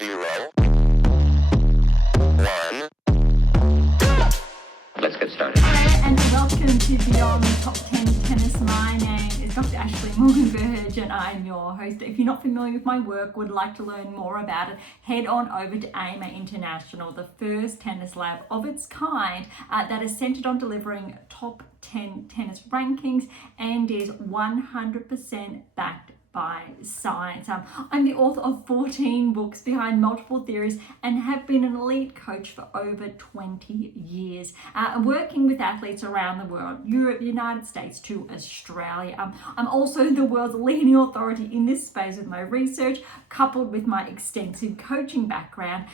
0, 1. Let's get started. Hello and welcome to Beyond Top 10 Tennis. My name is Dr. Ashley Berge and I'm your host. If you're not familiar with my work, would like to learn more about it, head on over to AM8 International, the first tennis lab of its kind that is centered on delivering top 10 tennis rankings and is 100% backed by science. I'm the author of 14 books behind multiple theories and have been an elite coach for over 20 years, working with athletes around the world, Europe, United States to Australia. I'm also the world's leading authority in this space with my research, coupled with my extensive coaching background,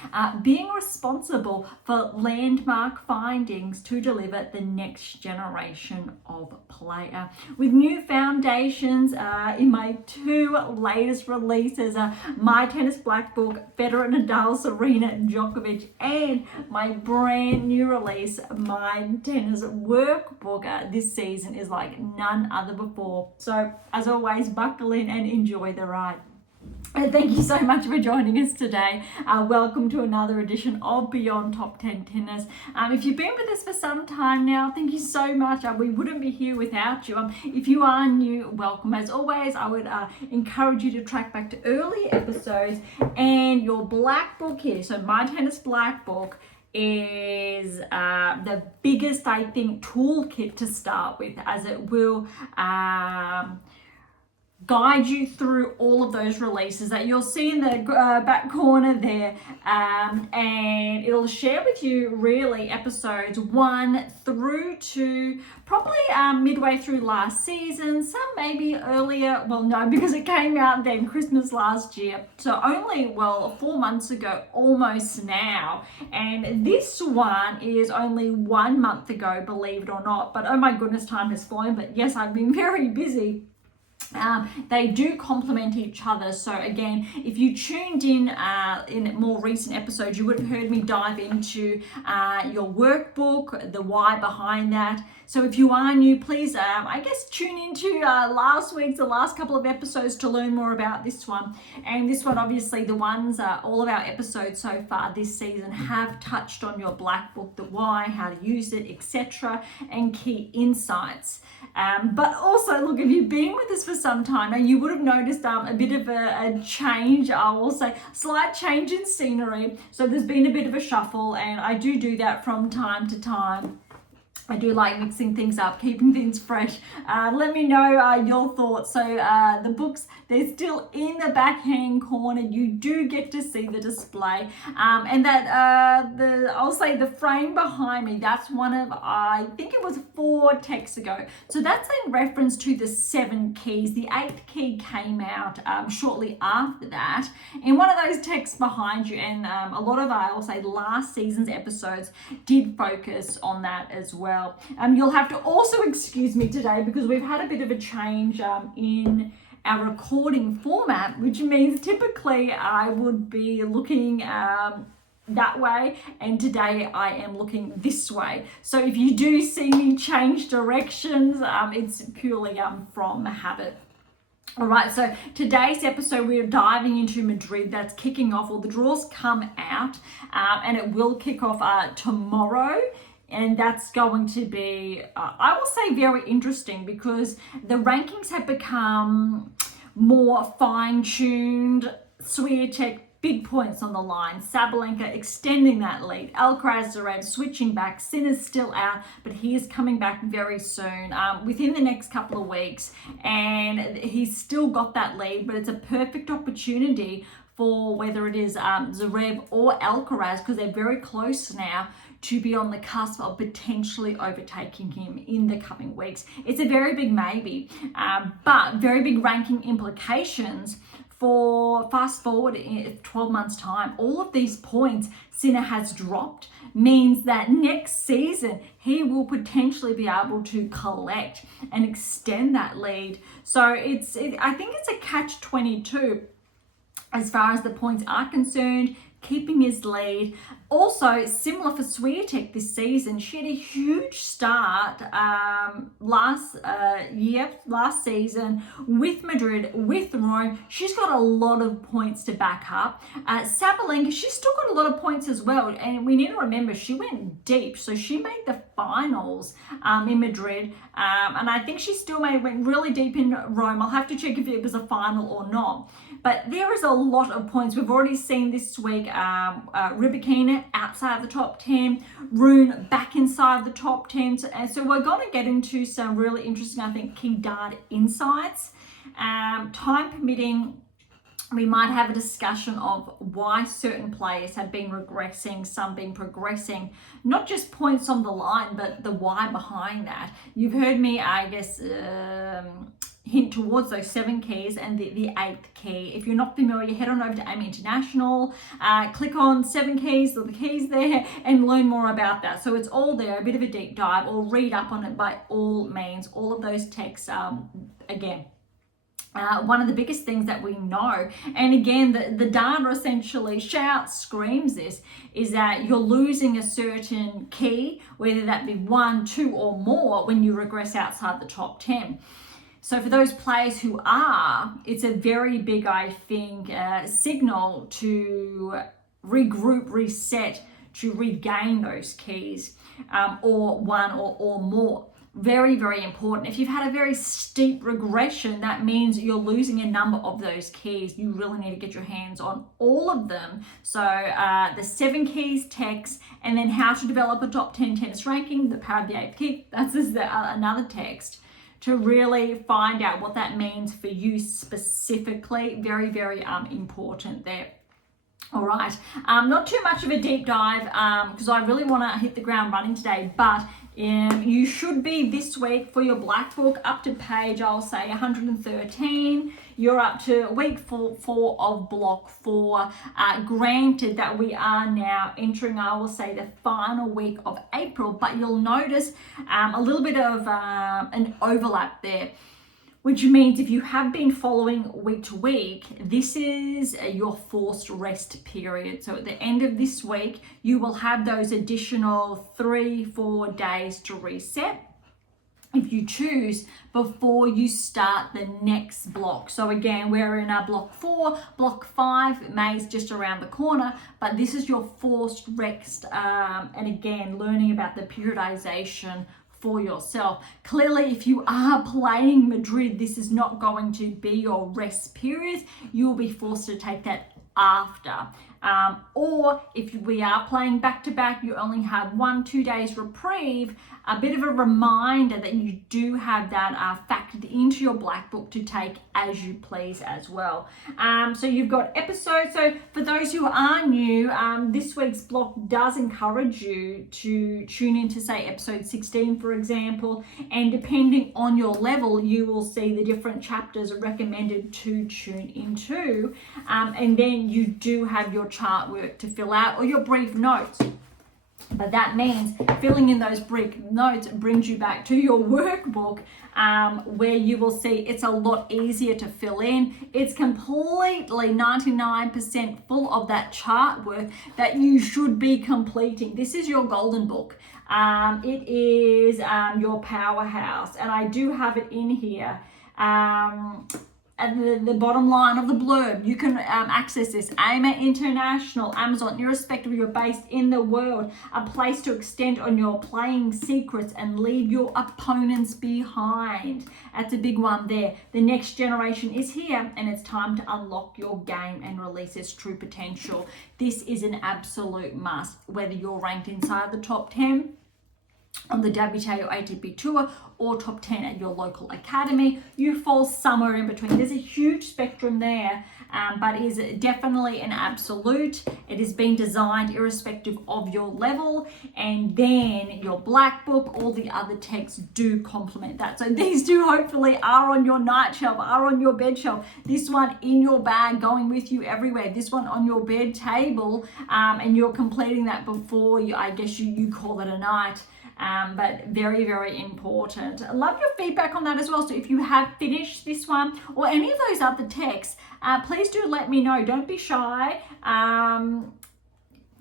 being responsible for landmark findings to deliver the next generation of player. With new foundations in my two latest releases, my tennis black book, Federer, Nadal, Serena, Djokovic, and my brand new release, my tennis workbook. This season is like none other before. So as always, buckle in and enjoy the ride. Thank you so much for joining us today. Welcome to another edition of Beyond Top 10 Tennis. If you've been with us for some time now, thank you so much. We wouldn't be here without you. If you are new, welcome. As always, I would encourage you to track back to earlier episodes and your black book here. So my tennis black book is the biggest, I think, toolkit to start with, as it will guide you through all of those releases that you'll see in the back corner there, and it'll share with you really episodes 1 through to probably midway through last season, some maybe earlier, well no, because it came out then Christmas last year, so only 4 months ago almost now, and this one is only 1 month ago, believe it or not. But oh my goodness, time has flown. But yes, I've been very busy. They do complement each other. So again, if you tuned in more recent episodes, you would have heard me dive into your workbook, the why behind that. So if you are new, please, tune into the last couple of episodes to learn more about this one. And this one, obviously, the ones, all of our episodes so far this season have touched on your black book, the why, how to use it, etc., and key insights. But also, look, if you've been with us for some time now, you would have noticed a bit of a change. I will say slight change in scenery. So there's been a bit of a shuffle, and I do that from time to time. I do like mixing things up, keeping things fresh. Let me know your thoughts. So the books, they're still in the back-hand corner. You do get to see the display. And that, I'll say the frame behind me, that's one of, I think it was 4 texts ago. So that's in reference to the 7 keys. The 8th key came out shortly after that. And one of those texts behind you, and a lot of, I'll say, last season's episodes did focus on that as well. You'll have to also excuse me today because we've had a bit of a change in our recording format, which means typically I would be looking that way, and today I am looking this way. So if you do see me change directions, it's purely from habit. All right, so today's episode, we're diving into Madrid. That's kicking off, the draws come out, and it will kick off tomorrow. And that's going to be, I will say, very interesting because the rankings have become more fine-tuned. Swiatek, big points on the line. Sabalenka extending that lead. Alcaraz switching back. Sinner's still out, but he is coming back very soon, within the next couple of weeks. And he's still got that lead, but it's a perfect opportunity for whether it is Zverev or Alcaraz, because they're very close now, to be on the cusp of potentially overtaking him in the coming weeks. It's a very big maybe, but very big ranking implications for fast forward in 12 months time. All of these points Sinner has dropped means that next season he will potentially be able to collect and extend that lead. So I think it's a catch-22. as far as the points are concerned, keeping his lead. Also, similar for Swiatek this season, she had a huge start last season with Madrid, with Rouen. She's got a lot of points to back up. Sabalenka, she's still got a lot of points as well, and we need to remember she went deep, so she made the finals in Madrid, and I think she still went really deep in Rome. I'll have to check if it was a final or not. But there is a lot of points. We've already seen this week Rybakina outside the top 10, Rune back inside the top 10. And so we're going to get into some really interesting, I think, key data insights. Time permitting, we might have a discussion of why certain players have been regressing, some been progressing, not just points on the line, but the why behind that. You've heard me, I guess, hint towards those 7 keys and the 8th key. If you're not familiar, head on over to AM8 International, click on 7 keys or the keys there and learn more about that. So it's all there, a bit of a deep dive, or read up on it by all means. All of those texts, again, one of the biggest things that we know, and again, the data essentially screams this, is that you're losing a certain key, whether that be 1, 2, or more, when you regress outside the top 10. So for those players who are, it's a very big, I think, signal to regroup, reset, to regain those keys, or 1 or more. Very, very important. If you've had a very steep regression, that means you're losing a number of those keys. You really need to get your hands on all of them. So the 7 keys text, and then how to develop a top 10 tennis ranking, the power of the 8th key, that's another text, to really find out what that means for you specifically. Very, very important there. All right, not too much of a deep dive because I really want to hit the ground running today, but you should be this week for your black book up to page, I'll say 113. You're up to week 4 of block 4. Granted that we are now entering, I will say, the final week of April, but you'll notice a little bit of an overlap there, which means if you have been following week to week, this is your forced rest period. So at the end of this week, you will have those additional 3-4 days to reset, if you choose, before you start the next block. So again, we're in our block 4, block 5, May's just around the corner, but this is your forced rest, and again, learning about the periodization for yourself. Clearly, if you are playing Madrid, this is not going to be your rest period. You'll be forced to take that after. Or if we are playing back-to-back, you only have 1-2 days reprieve, a bit of a reminder that you do have that factored into your black book to take as you please as well. So you've got episodes. So for those who are new, this week's block does encourage you to tune in to, say, episode 16, for example, and depending on your level, you will see the different chapters recommended to tune into. And then you do have your chart work to fill out, or your brief notes. But that means filling in those brief notes brings you back to your workbook, where you will see it's a lot easier to fill in. It's completely 99% full of that chart work that you should be completing. This is your golden book. It is your powerhouse, and I do have it in here. At the bottom line of the blurb, you can access this. AM8 International, Amazon, irrespective of you're based in the world, a place to extend on your playing secrets and leave your opponents behind. That's a big one there. The next generation is here, and it's time to unlock your game and release its true potential. This is an absolute must, whether you're ranked inside the top 10 on the WTA or ATP tour, or top 10 at your local academy. You fall somewhere in between. There's a huge spectrum there, but it is definitely an absolute. It has been designed irrespective of your level, and then your black book, all the other texts do complement that. So these two hopefully are on your night shelf, are on your bed shelf. This one in your bag, going with you everywhere. This one on your bed table, and you're completing that before you, I guess you call it a night. but very, very important. I love your feedback on that as well. So if you have finished this one or any of those other texts, please do let me know. Don't be shy.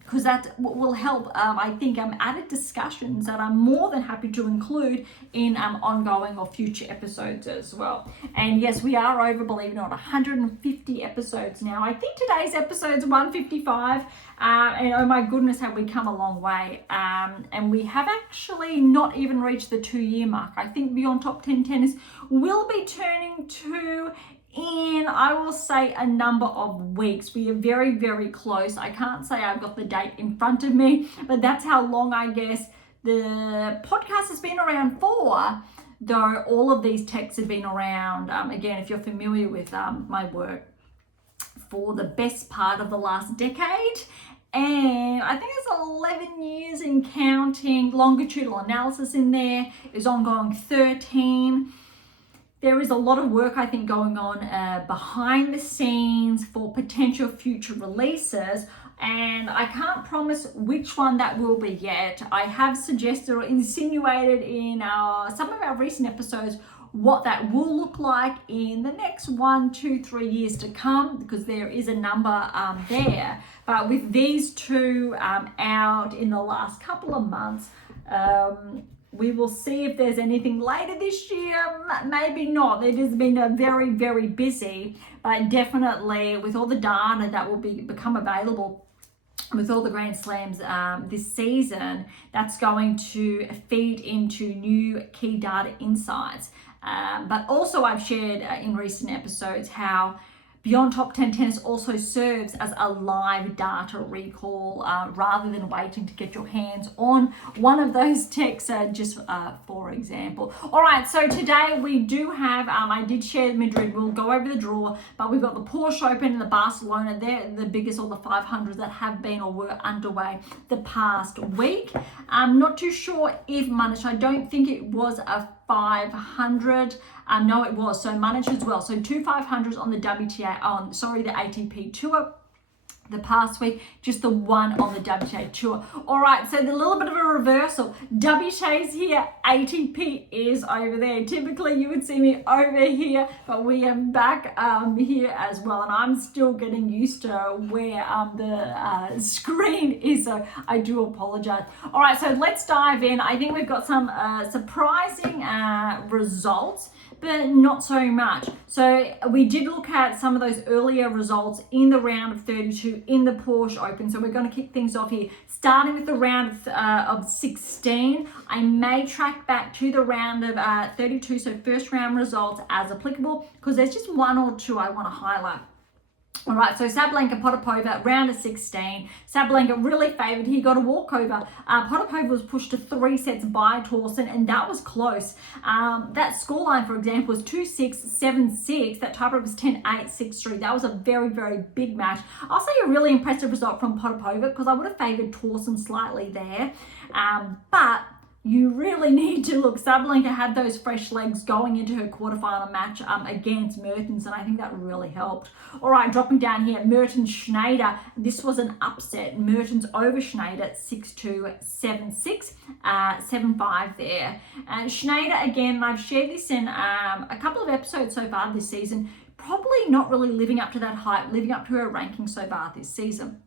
Because that will help, I think, added discussions that I'm more than happy to include in ongoing or future episodes as well. And yes, we are over, believe it or not, 150 episodes now. I think today's episode's 155, and oh my goodness, have we come a long way. And we have actually not even reached the 2-year mark. I think Beyond Top 10 Tennis will be turning 2 in, I will say, a number of weeks. We are very, very close. I can't say I've got the date in front of me, but that's how long I guess the podcast has been around for, though all of these texts have been around, again, if you're familiar with my work, for the best part of the last decade. And I think it's 11 years and counting. Longitudinal analysis in there is ongoing 13. There is a lot of work, I think, going on behind the scenes for potential future releases, and I can't promise which one that will be yet. I have suggested or insinuated in some of our recent episodes what that will look like in the next 1, 2, 3 years to come, because there is a number there. But with these two out in the last couple of months, we will see if there's anything later this year. Maybe not. It has been a very, very busy, but definitely with all the data that will become available with all the Grand Slams this season, that's going to feed into new key data insights. But also I've shared in recent episodes how Beyond Top 10 Tennis also serves as a live data recall rather than waiting to get your hands on one of those texts, just for example. All right, so today we do have, I did share Madrid, we'll go over the draw, but we've got the Porsche Open and the Barcelona. They're the biggest, all the 500s that have been or were underway the past week. I'm not too sure if Manish, I don't think it was a 500. No, it was. So Manish as well. So 2 500s on the the ATP Tour the past week, just the one on the WTA Tour. All right, so the little bit of a reversal. WTA's here, ATP is over there. Typically, you would see me over here, but we are back here as well, and I'm still getting used to where the screen is, so I do apologize. All right, so let's dive in. I think we've got some surprising results, but not so much. So we did look at some of those earlier results in the round of 32 in the Porsche Open. So we're going to kick things off here, starting with the round of 16. I may track back to the round of 32, so first round results as applicable, because there's just one or two I want to highlight. All right, so Sabalenka, Potapova, round of 16. Sabalenka really favoured. He got a walkover. Potapova was pushed to 3 sets by Torsen, and that was close. That scoreline, for example, was 2-6, 7-6. That tiebreak was 10-8, 6-3. That was a very, very big match. I'll say a really impressive result from Potapova, because I would have favoured Torsen slightly there. But you really need to look. Sabalenka had those fresh legs going into her quarterfinal match against Mertens, and I think that really helped. All right, dropping down here, Mertens Schneider. This was an upset. Mertens over Schneider, 6-2, 7-6, 7-5 there. Schneider, again, I've shared this in a couple of episodes so far this season, probably not really living up to that hype, living up to her ranking so far this season.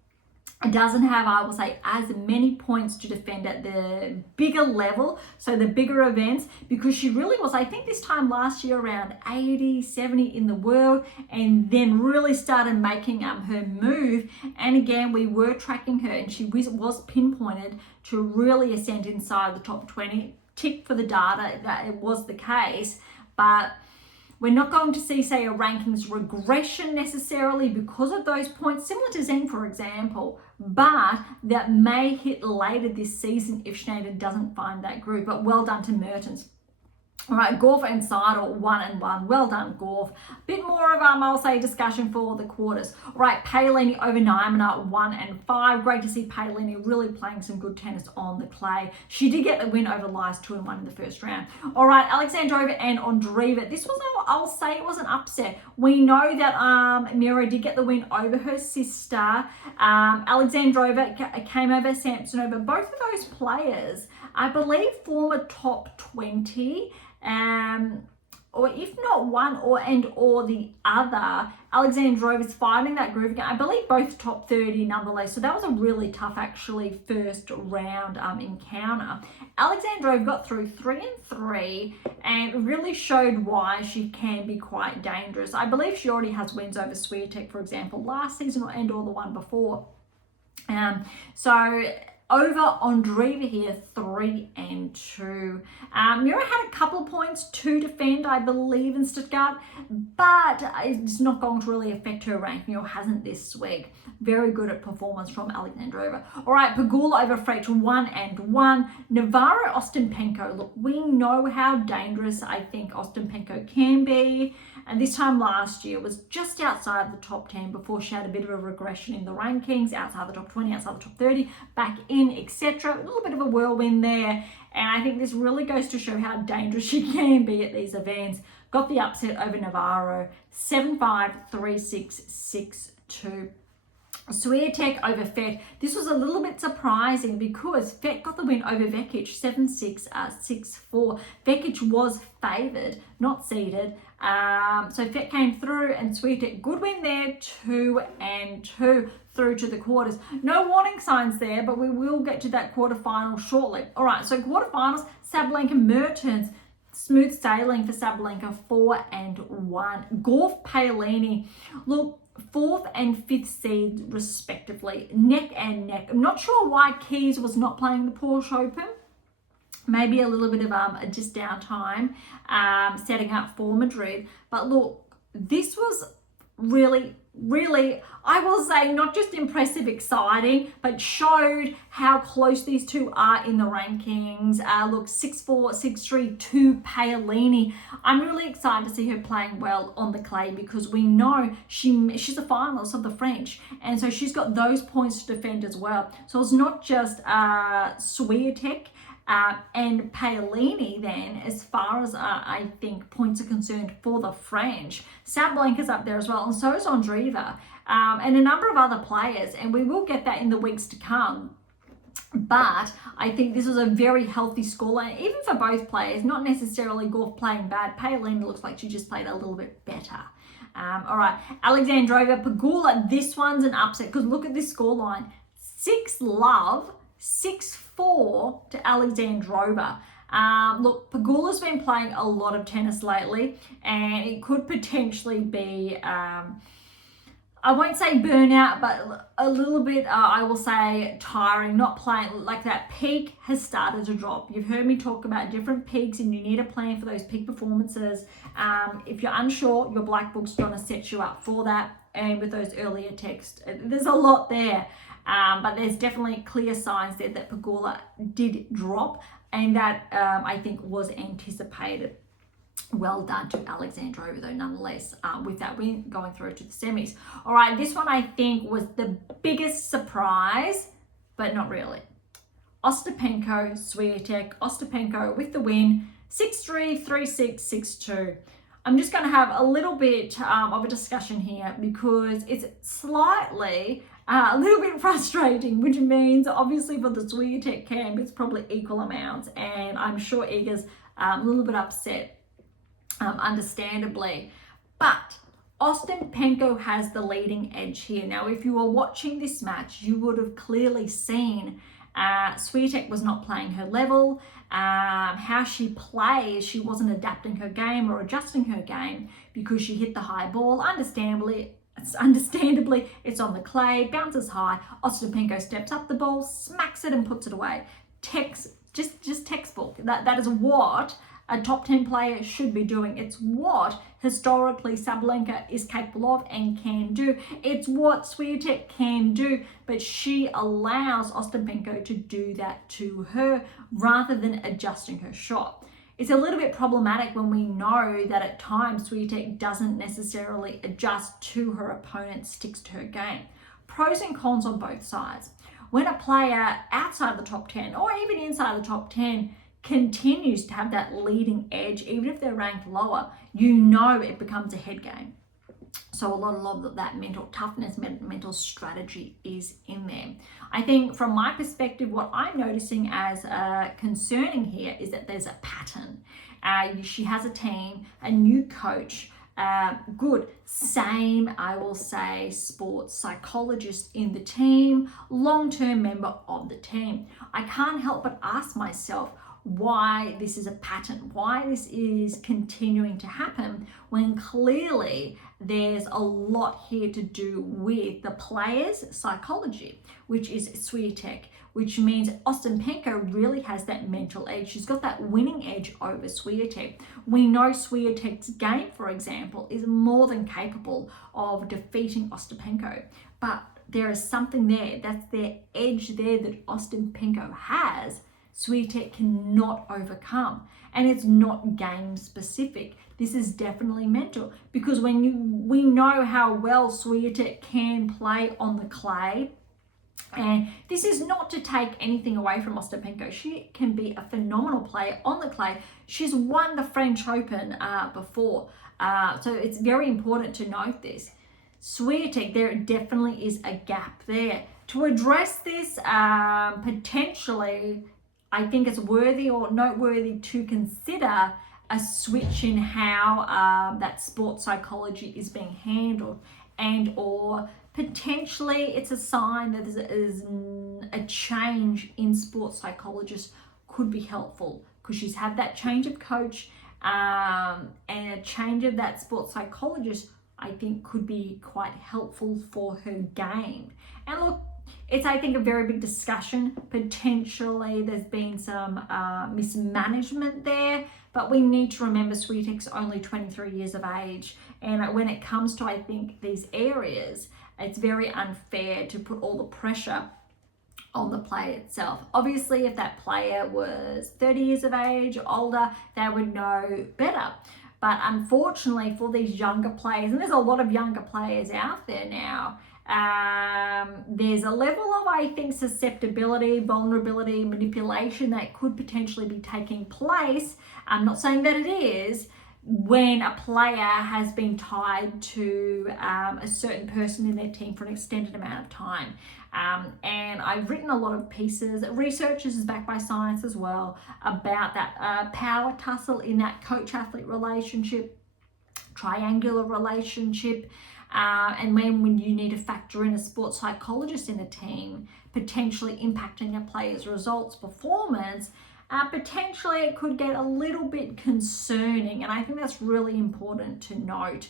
It doesn't have, I will say, as many points to defend at the bigger level, so the bigger events, because she really was, I think this time last year, around 80, 70 in the world, and then really started making her move. And again, we were tracking her, and she was pinpointed to really ascend inside the top 20. Tick for the data that it was the case, but we're not going to see, say, a rankings regression necessarily because of those points, similar to Zen, for example, but that may hit later this season if Schneider doesn't find that groove. But well done to Mertens. All right, Gorf and Seidel, 1-1. Well done, Gorf. A bit more of, I'll say, discussion for the quarters. All right, Paolini over Nieminer, 1-5. Great to see Paolini really playing some good tennis on the clay. She did get the win over Lies, 2-1 in the first round. All right, Alexandrova and Ondreeva. This was, I'll say, it was an upset. We know that Mira did get the win over her sister. Alexandrova came over Samsonova. Both of those players I believe former top 20, or if not one or the other. Alexandrova is fighting that group again. I believe both top 30 nonetheless. So that was a really tough, actually, first round encounter. Alexandrova got through 3-3 and really showed why she can be quite dangerous. I believe she already has wins over Swiatek, for example, last season and or the one before. So over Andreeva here, 3-2. Mira had a couple of points to defend, I believe, in Stuttgart, but it's not going to really affect her ranking, or hasn't this week. Very good at performance from Alexandrova. All right, Pegula over Frech, 1-1. Navarro, Ostapenko. Look, we know how dangerous I think Ostapenko can be. And this time last year was just outside the top 10 before she had a bit of a regression in the rankings, outside the top 20, outside the top 30, back in, etc. A little bit of a whirlwind there. And I think this really goes to show how dangerous she can be at these events. Got the upset over Navarro, 7-5, 3-6, 6-2. Swiatek over Fett. This was a little bit surprising because Fett got the win over Vekic, 7-6, 6-4. Vekic was favoured, not seeded. So Fett came through, and Swiatek, good win there, 2-2 through to the quarters. No warning signs there, but we will get to that quarterfinal shortly. All right, so quarterfinals, Sabalenka Mertens. Smooth sailing for Sabalenka, 4-1. Gorf Paolini. Look, 4th and 5th seed respectively, neck and neck. I'm not sure why Keys was not playing the Porsche Open. Maybe a little bit of just downtime, setting up for Madrid. But look, this was really, I will say, not just impressive, exciting, but showed how close these two are in the rankings. Look, 6-4, 6-3 to Paolini. I'm really excited to see her playing well on the clay because we know she's a finalist of the French, and so she's got those points to defend as well. So it's not just Swiatek and Paolini then, as far as I think points are concerned for the French. Sabalenka's up there as well, and so is Andreeva, and a number of other players, and we will get that in the weeks to come. But I think this is a very healthy scoreline, even for both players, not necessarily Gorf playing bad. Paolini looks like she just played a little bit better. All right, Alexandrova, Pegula, this one's an upset because look at this scoreline. 6-love, 6-4 to Alexandrova. Look, Pegula's been playing a lot of tennis lately, and it could potentially be, I won't say burnout, but a little bit, I will say, tiring, not playing. Like, that peak has started to drop. You've heard me talk about different peaks, and you need a plan for those peak performances. If you're unsure, your black book's going to set you up for that. And with those earlier texts, there's a lot there. But there's definitely clear signs there that Pegula did drop, and that I think was anticipated. Well done to Alexandrova, though, nonetheless, with that win going through to the semis. All right, this one I think was the biggest surprise, but not really. Ostapenko, Swiatek. Ostapenko with the win, 6-3, 3-6, 6-2. I'm just going to have a little bit of a discussion here because it's slightly a little bit frustrating, which means obviously for the Swiatek camp it's probably equal amounts, and I'm sure Iga's a little bit upset, understandably. But Ostapenko has the leading edge here. Now, if you were watching this match, you would have clearly seen Swiatek was not playing her level. How she plays, she wasn't adapting her game or adjusting her game because she hit the high ball. Understandably, it's on the clay, bounces high. Ostapenko steps up the ball, smacks it and puts it away. Just textbook. That is what a top 10 player should be doing. It's what historically Sabalenka is capable of and can do. It's what Swiatek can do, but she allows Ostapenko to do that to her rather than adjusting her shot. It's a little bit problematic when we know that at times Swiatek doesn't necessarily adjust to her opponent, sticks to her game. Pros and cons on both sides. When a player outside the top 10 or even inside the top 10 continues to have that leading edge, even if they're ranked lower, you know it becomes a head game. So So a lot of that mental toughness, mental strategy is in there. I think from my perspective, what I'm noticing as concerning here is that there's a pattern. She has a team, a new coach, good, same, I will say, sports psychologist in the team, long-term member of the team. I can't help but ask myself why this is a pattern, why this is continuing to happen, when clearly there's a lot here to do with the player's psychology, which is Swiatek, which means Ostapenko really has that mental edge. She's got that winning edge over Swiatek. We know Swiatek's game, for example, is more than capable of defeating Ostapenko, but there is something there, that's their edge there that Ostapenko has, Swiatek cannot overcome. And it's not game specific. This is definitely mental, because we know how well Swiatek can play on the clay. And this is not to take anything away from Ostapenko. She can be a phenomenal player on the clay. She's won the French Open before. So it's very important to note this. Swiatek, there definitely is a gap there. To address this, potentially, I think it's worthy or noteworthy to consider a switch in how that sports psychology is being handled, and or potentially it's a sign that there is a change in sports psychologists could be helpful, because she's had that change of coach, and a change of that sports psychologist I think could be quite helpful for her game. And look, it's, I think, a very big discussion. Potentially there's been some mismanagement there, but we need to remember Swiatek's only 23 years of age. And when it comes to, I think, these areas, it's very unfair to put all the pressure on the player itself. Obviously, if that player was 30 years of age or older, they would know better. But unfortunately for these younger players, and there's a lot of younger players out there now, there's a level of, I think, susceptibility, vulnerability, manipulation that could potentially be taking place. I'm not saying that it is, when a player has been tied to a certain person in their team for an extended amount of time. And I've written a lot of pieces, research is backed by science as well, about that power tussle in that coach-athlete relationship, triangular relationship, and when you need to factor in a sports psychologist in a team, potentially impacting a player's results, performance, potentially it could get a little bit concerning. And I think that's really important to note.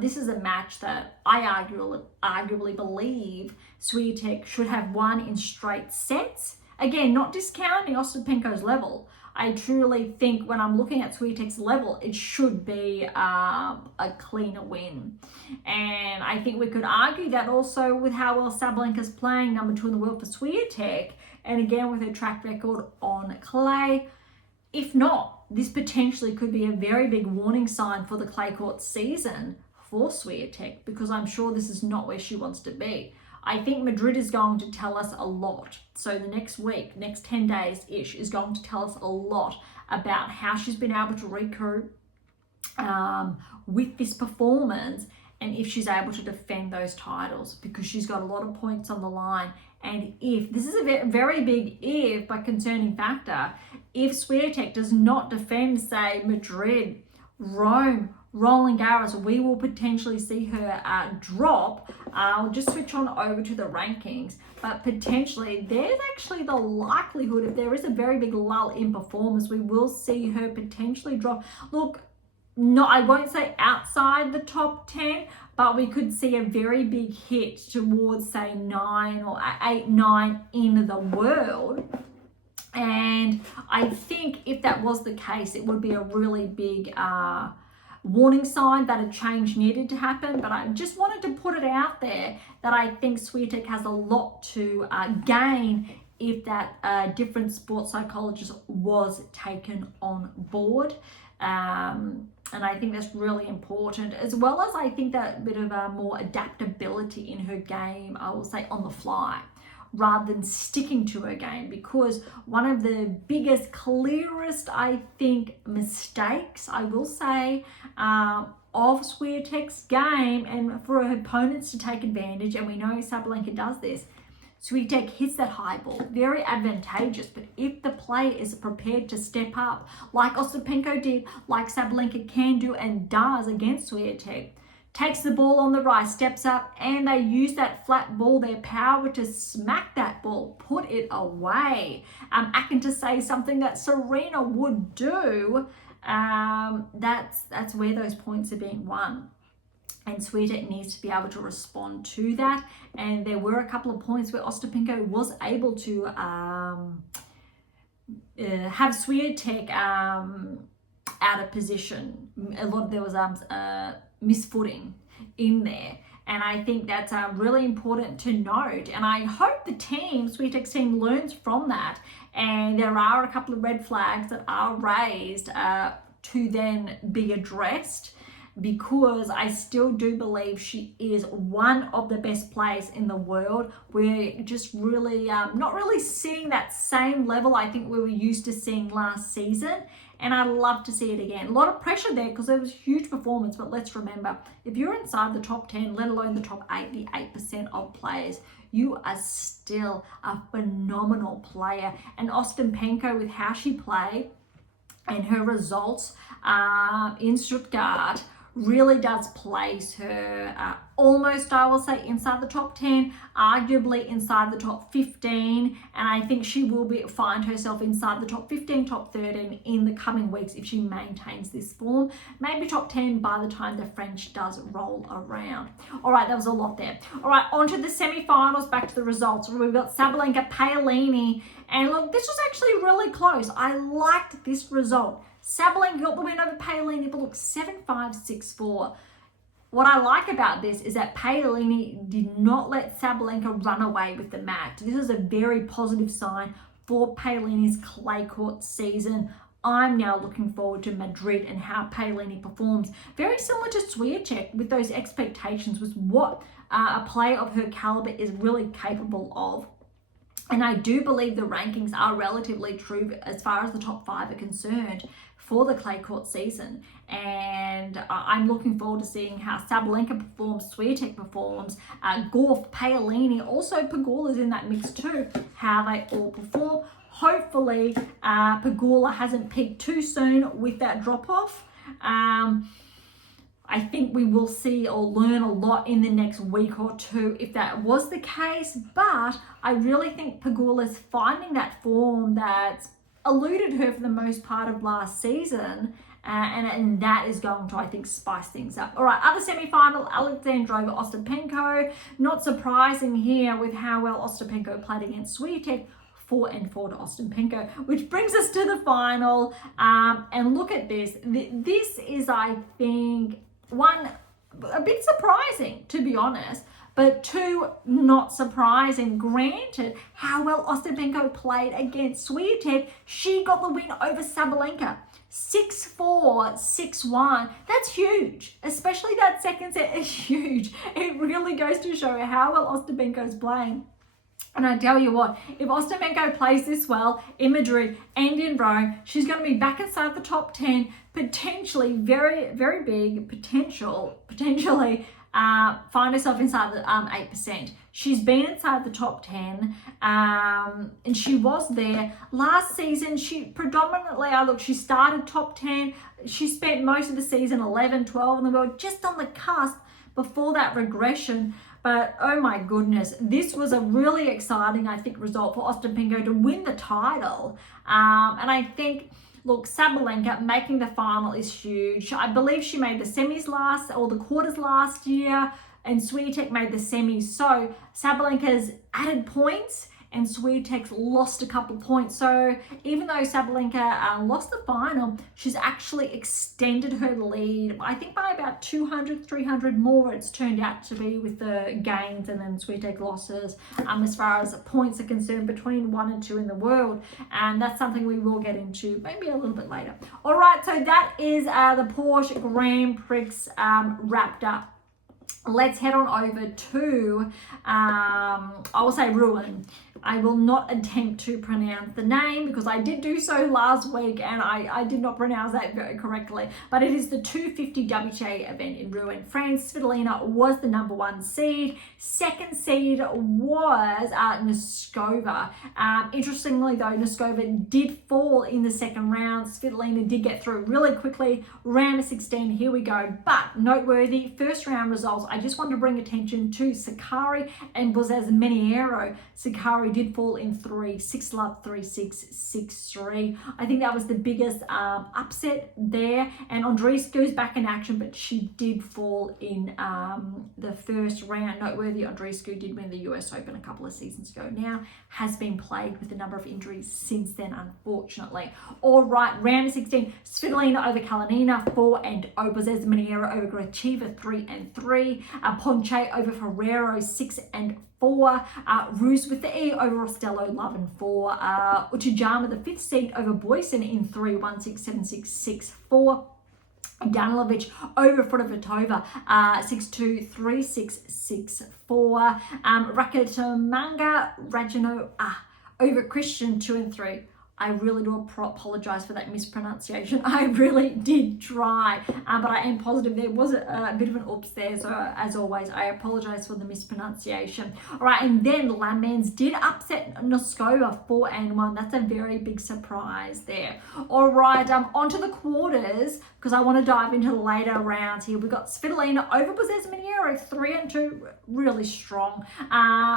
This is a match that I arguably believe Swiatek should have won in straight sets. Again, not discounting Ostapenko's level. I truly think when I'm looking at Swiatek's level, it should be a cleaner win. And I think we could argue that also with how well Sabalenka's playing, number 2 in the world for Swiatek, and again with her track record on clay. If not, this potentially could be a very big warning sign for the clay court season for Swiatek, because I'm sure this is not where she wants to be. I think Madrid is going to tell us a lot. So the next week, next 10 days-ish, is going to tell us a lot about how she's been able to recoup with this performance, and if she's able to defend those titles, because she's got a lot of points on the line. And if, this is a very big if, but concerning factor, if Swiatek does not defend, say, Madrid, Rome, Roland Garros, we will potentially see her drop. I'll just switch on over to the rankings, but potentially there's actually the likelihood, if there is a very big lull in performance, we will see her potentially drop. Look, no, I won't say outside the top 10, but we could see a very big hit towards, say, 9 or 8, 9 in the world. And I think if that was the case, it would be a really big warning sign that a change needed to happen. But I just wanted to put it out there that I think Swiatek has a lot to gain if that different sports psychologist was taken on board. And I think that's really important, as well as I think that bit of more adaptability in her game, I will say, on the fly, rather than sticking to her game. Because one of the biggest, clearest, I think, mistakes, I will say, of Swiatek's game and for her opponents to take advantage. And we know Sabalenka does this. Swiatek hits that high ball, very advantageous. But if the player is prepared to step up, like Ostapenko did, like Sabalenka can do and does against Swiatek, takes the ball on the right, steps up, and they use that flat ball, their power to smack that ball, put it away. Akin to say something that Serena would do, that's where those points are being won. And Swiatek needs to be able to respond to that. And there were a couple of points where Ostapenko was able to have Swiatek out of position. There was misfooting in there. And I think that's really important to note. And I hope the team, Swiatek's team, learns from that. And there are a couple of red flags that are raised to then be addressed, because I still do believe she is one of the best players in the world. We're just really not really seeing that same level I think we were used to seeing last season, and I'd love to see it again. A lot of pressure there because there was huge performance, but let's remember, if you're inside the top 10, let alone the top 8, the 8% of players, you are still a phenomenal player. And Ostapenko, with how she played and her results in Stuttgart, really does place her almost, I will say, inside the top 10, arguably inside the top 15, and I think she will find herself inside the top 15, top 13 in the coming weeks if she maintains this form. Maybe top 10 by the time the French does roll around. All right, that was a lot there. All right, on to the semi-finals, back to the results. We've got Sabalenka, Paolini, and look, this was actually really close. I liked this result. Sabalenka got the win over Paolini, but look, 7-5, 6-4. What I like about this is that Paolini did not let Sabalenka run away with the match. This is a very positive sign for Paolini's clay court season. I'm now looking forward to Madrid and how Paolini performs. Very similar to Swiatek, with those expectations, was what a player of her caliber is really capable of. And I do believe the rankings are relatively true as far as the top 5 are concerned for the clay court season. And I'm looking forward to seeing how Sabalenka performs, Swiatek performs, Gauff, Paolini, also Pegula's in that mix too, how they all perform. Hopefully Pegula hasn't peaked too soon with that drop off. I think we will see or learn a lot in the next week or two if that was the case, but I really think Pegula's finding that form that's eluded her for the most part of last season, and that is going to, I think, spice things up. All right, other semi-final, Alexandrova, Ostapenko. Not surprising here with how well Ostapenko played against Swiatek. 4-4 to Ostapenko, which brings us to the final. And look at this. This is, I think, one, a bit surprising, to be honest, but 2, not surprising. Granted, how well Ostapenko played against Swiatek, she got the win over Sabalenka. 6-4, 6-1. That's huge. Especially that second set is huge. It really goes to show how well Ostapenko's playing. And I tell you what, if Ostapenko plays this well in Madrid and in Rome, she's going to be back inside the top 10, potentially very, very big potentially find herself inside the 8%. She's been inside the top 10, and she was there last season. She predominantly, she started top 10. She spent most of the season 11, 12 in the world, just on the cusp before that regression. But oh my goodness, this was a really exciting, I think, result for Ostapenko to win the title. And I think, look, Sabalenka making the final is huge. I believe she made the semis the quarters last year, and Swiatek made the semis. So Sabalenka's added points and Swiatek's lost a couple points. So even though Sabalenka lost the final, she's actually extended her lead, I think by about 200, 300 more it's turned out to be, with the gains and then Swiatek losses as far as points are concerned between 1 and 2 in the world. And that's something we will get into maybe a little bit later. All right, so that is the Porsche Grand Prix wrapped up. Let's head on over to, I will say, Rouen. I will not attempt to pronounce the name because I did do so last week and I did not pronounce that very correctly. But it is the 250 WTA event in Rouen, France. Svitolina was the number 1 seed. Second seed was Noskova. Interestingly though, Noskova did fall in the second round. Svitolina did get through really quickly. Round of 16, here we go. But noteworthy, first round results, I just want to bring attention to Sakkari and Buzaz-Miniero. Sakkari did fall in 3, 6-love, 3-6, 6-3. I think that was the biggest upset there. And Andreescu's back in action, but she did fall in the first round. Noteworthy, Andreescu did win the US Open a couple of seasons ago now, has been plagued with a number of injuries since then, unfortunately. All right, round of 16, Svitolina over Kalinina, 4-0. Buzaz-Miniero over Gracheva, 3-3. Ponce over Ferrero, 6-4. Ruse with the E over Rostello, 11-4. Uchijama, the 5th seed, over Boysen in 3, 1-6, 7-6, 6-4. Danilovic over Frutovitova, 6-2, 3-6, 6-4. Rakitomanga Rajano over Christian, 2-3. I really do apologize for that mispronunciation. I really did try, but I am positive there was a bit of an oops there. So as always, I apologize for the mispronunciation. All right, and then Lamens did upset Noskova, 4-1. That's a very big surprise there. All right, on to the quarters because I want to dive into the later rounds here. We've got Svitolina over Buzaz-Miniero, 3-2, really strong.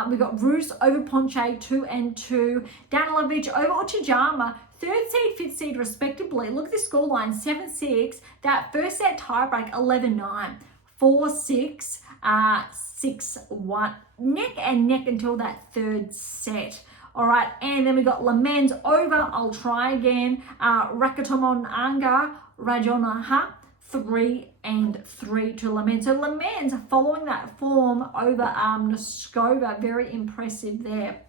We've got Ruse over Ponce, 2-2. Danilovic over Uchijama, 3rd seed, 5th seed respectively. Look at this scoreline, 7-6. That first set tiebreak, 11-9. 4-6, 6-1. Neck and neck until that 3rd set. All right, and then we got Lamens over, I'll try again, Rakitomon Anga, Rajonaha, 3-3 to Lamens. So Lamens following that form over Noskova, very impressive there.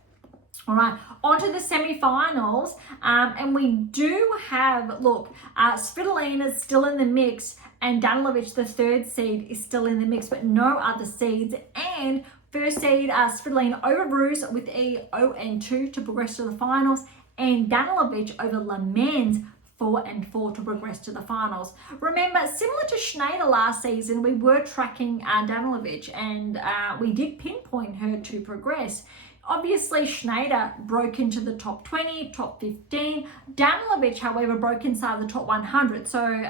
All right, on to the semi-finals, and we do have, look, Svitolina's still in the mix, and Danilovic, the 3rd seed, is still in the mix, but no other seeds. And first seed, Svitolina over Ruse with E, 0-2 to progress to the finals, and Danilovic over Lamens, 4-4 to progress to the finals. Remember, similar to Schneider last season, we were tracking Danilovic, and we did pinpoint her to progress. Obviously, Schneider broke into the top 20, top 15. Danilovic, however, broke inside the top 100. So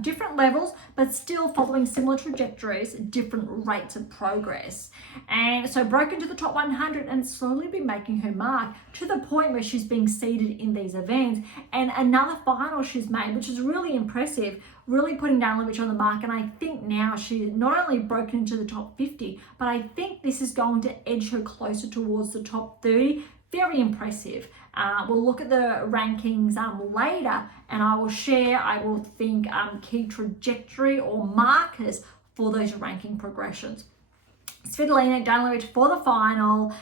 different levels, but still following similar trajectories, different rates of progress. And so broke into the top 100 and slowly been making her mark to the point where she's being seeded in these events. And another final she's made, which is really impressive, really putting Danilovic on the mark. And I think now she's not only broken into the top 50, but I think this is going to edge her closer towards the top 30. Very impressive. We'll look at the rankings later, and I will share, key trajectory or markers for those ranking progressions. Svitolina, Danilovic for the final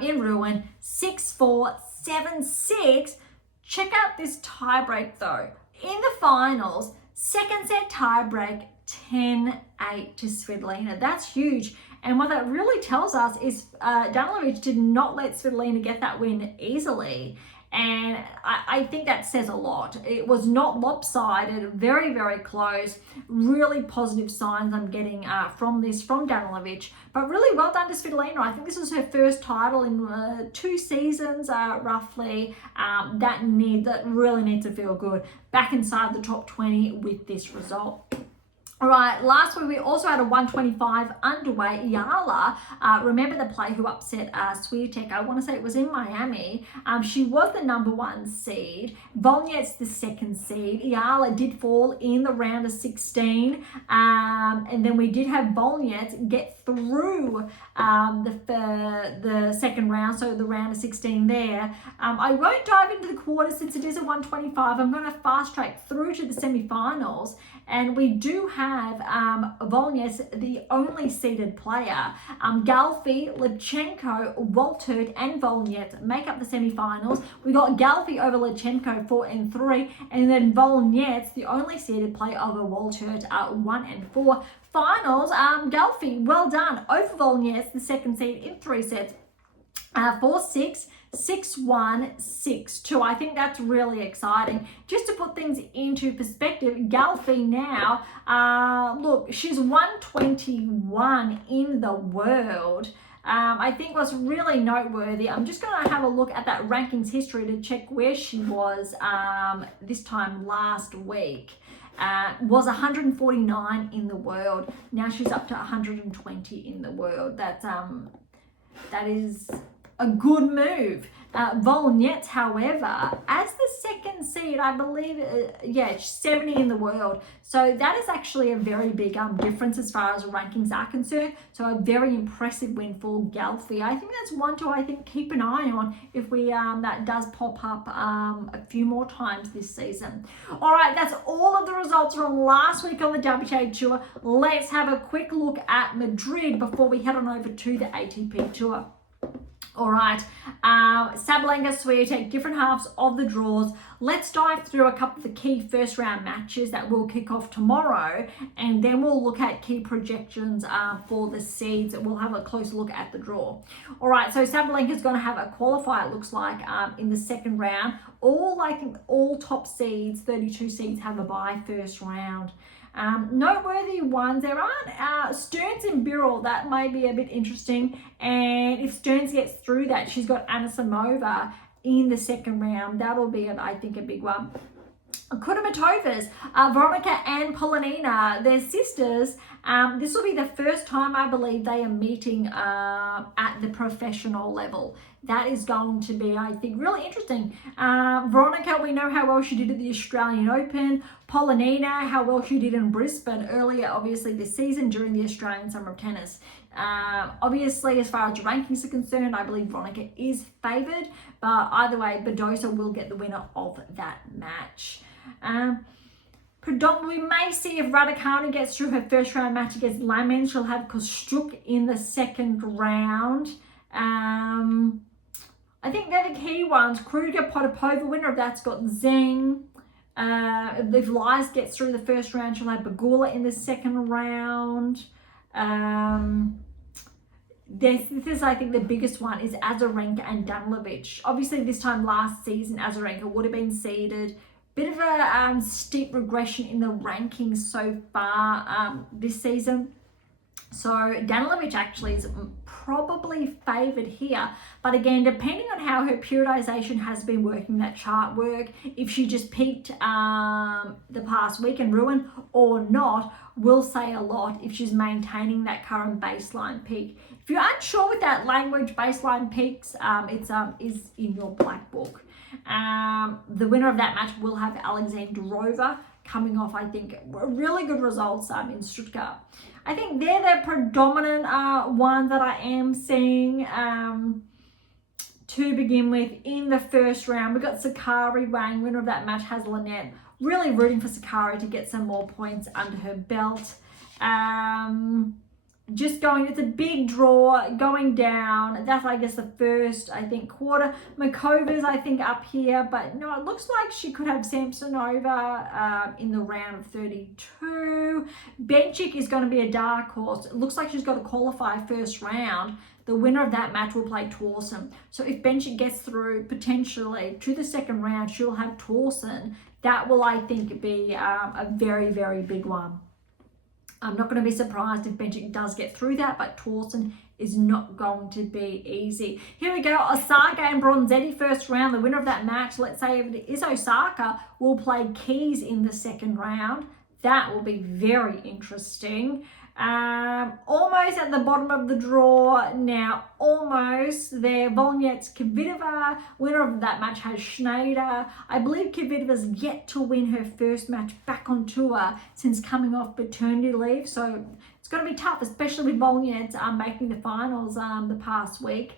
in Rouen, 6-4, 7-6. Check out this tiebreak though. In the finals, second set tiebreak, 10-8 to Svitolina. That's huge. And what that really tells us is Danilovic did not let Svitolina get that win easily. And I think that says a lot. It was not lopsided, very, very close. Really positive signs I'm getting from Danilovic. But really well done to Svitolina. I think this is her first title in 2 seasons, roughly. That really needs to feel good. Back inside the top 20 with this result. All right, last week we also had a 125 underway. Yala, remember the player who upset Swiatek? I want to say it was in Miami. She was the number 1 seed. Volnets the 2nd seed. Yala did fall in the round of 16. And then we did have Volnets get through the second round, so the round of 16 there. I won't dive into the quarters since it is a 125. I'm going to fast track through to the semi-finals. And we do have Volnets, the only seeded player. Galfi, Lechenko, Waltert, and Volnets make up the semi-finals. We got Galfi over Lechenko, 4-3, and then Volnets, the only seeded player, over Waltert, 1-4. Finals, Galfi, well done, over Volnets, the 2nd seed in 3 sets. 4-6, 6-1, 6-2. I think that's really exciting. Just to put things into perspective, Galfi now, look, she's 121 in the world. I think what's really noteworthy, I'm just going to have a look at that rankings history to check where she was this time last week. Was 149 in the world. Now she's up to 120 in the world. That is a good move. Volnets, however, as the second seed, I believe, she's 70 in the world. So that is actually a very big difference as far as rankings are concerned. So a very impressive win for Galfi. I think that's one to, I think, keep an eye on if we that does pop up a few more times this season. All right, that's all of the results from last week on the WTA Tour. Let's have a quick look at Madrid before we head on over to the ATP Tour. All right, Sabalenka, Swiatek, different halves of the draws. Let's dive through a couple of the key first round matches that will kick off tomorrow, and then we'll look at key projections for the seeds. We'll have a closer look at the draw. All right, so Sabalenka is going to have a qualifier, it looks like, in the second round. All top seeds, 32 seeds, have a bye first round. Noteworthy ones, there aren't Stearns and Birrell. That may be a bit interesting, and if Stearns gets through that, she's got Anisimova in the second round. That'll be, I think, a big one. Kudermetovas, Veronica and Polonina, they're sisters. This will be the first time, I believe, they are meeting at the professional level. That is going to be, I think, really interesting. Veronica, we know how well she did at the Australian Open. Polonina, how well she did in Brisbane earlier, obviously, this season during the Australian Summer of Tennis. Obviously, as far as rankings are concerned, I believe Veronica is favoured. But either way, Badosa will get the winner of that match. Predominantly, we may see if Raducanu gets through her first round match against Lamin. She'll have Kostruk in the second round. I think they're the key ones. Kruger, Potapova, winner of that's got Zheng. If Lies gets through the first round, she'll have Bagula in the second round. This is, I think, the biggest one is Azarenka and Danilovic. Obviously, this time last season, Azarenka would have been seeded. Bit of a steep regression in the rankings so far this season. So Danilovic actually is probably favoured here. But again, depending on how her periodization has been working, that chart work, if she just peaked the past week in Rouen or not, will say a lot if she's maintaining that current baseline peak. If you're unsure with that language, baseline peaks, is in your black book. The winner of that match will have Alexandrova coming off, I think, really good results in Stuttgart. I think they're the predominant ones that I am seeing to begin with in the first round. We've got Sakari Wang, winner of that match, has Lynette. Really rooting for Sakari to get some more points under her belt. It's a big draw going down. That's, I guess, the first, I think, quarter. Makova's, I think, up here, but no, it looks like she could have Samsonova in the round of 32. Bencic is going to be a dark horse. It looks like she's got to qualify first round. The winner of that match will play Torsen. So if Bencic gets through potentially to the second round, she'll have Torsen. That will, I think, be a very, very big one. I'm not going to be surprised if Bencic does get through that, but Torsen is not going to be easy. Here we go, Osaka and Bronzetti first round. The winner of that match, let's say if it is Osaka, will play Keys in the second round. That will be very interesting. Almost at the bottom of the draw now, almost there. Volnets, Kvitova, winner of that match has Schneider. I believe Kvitova's yet to win her first match back on tour since coming off paternity leave, so it's going to be tough, especially with Volnets making the finals the past week.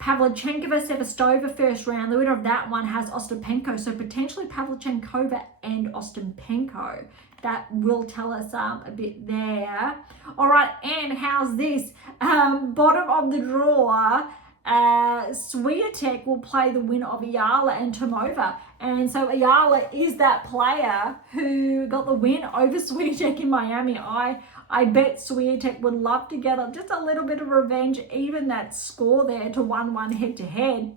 Pavlyuchenkova, Sevastova first round. The winner of that one has Ostapenko, so potentially Pavlyuchenkova and Ostapenko. That will tell us a bit there. All right, and how's this? Bottom of the draw, Swiatek will play the winner of Ayala and Tomova. And so Ayala is that player who got the win over Swiatek in Miami. I bet Swiatek would love to get just a little bit of revenge, even that score there to 1-1 head-to-head.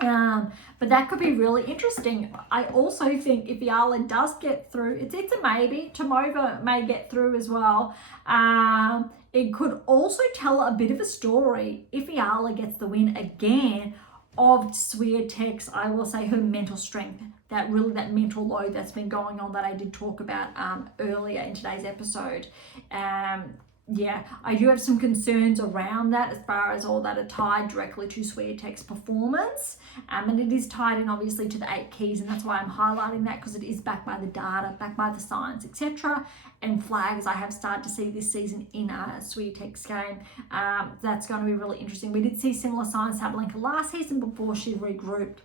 But that could be really interesting. I also think if Ayala does get through, it's a maybe. Tomova may get through as well. It could also tell a bit of a story if Ayala gets the win again of Swiatek's, I will say, her mental strength, that mental load that's been going on that I did talk about earlier in today's episode. Yeah, I do have some concerns around that as far as all that are tied directly to Swiatek's performance. And it is tied in obviously to the 8 keys, and that's why I'm highlighting that, because it is backed by the data, backed by the science, etc. And flags I have started to see this season in Swiatek's game. That's going to be really interesting. We did see similar signs to Sabalenka last season before she regrouped,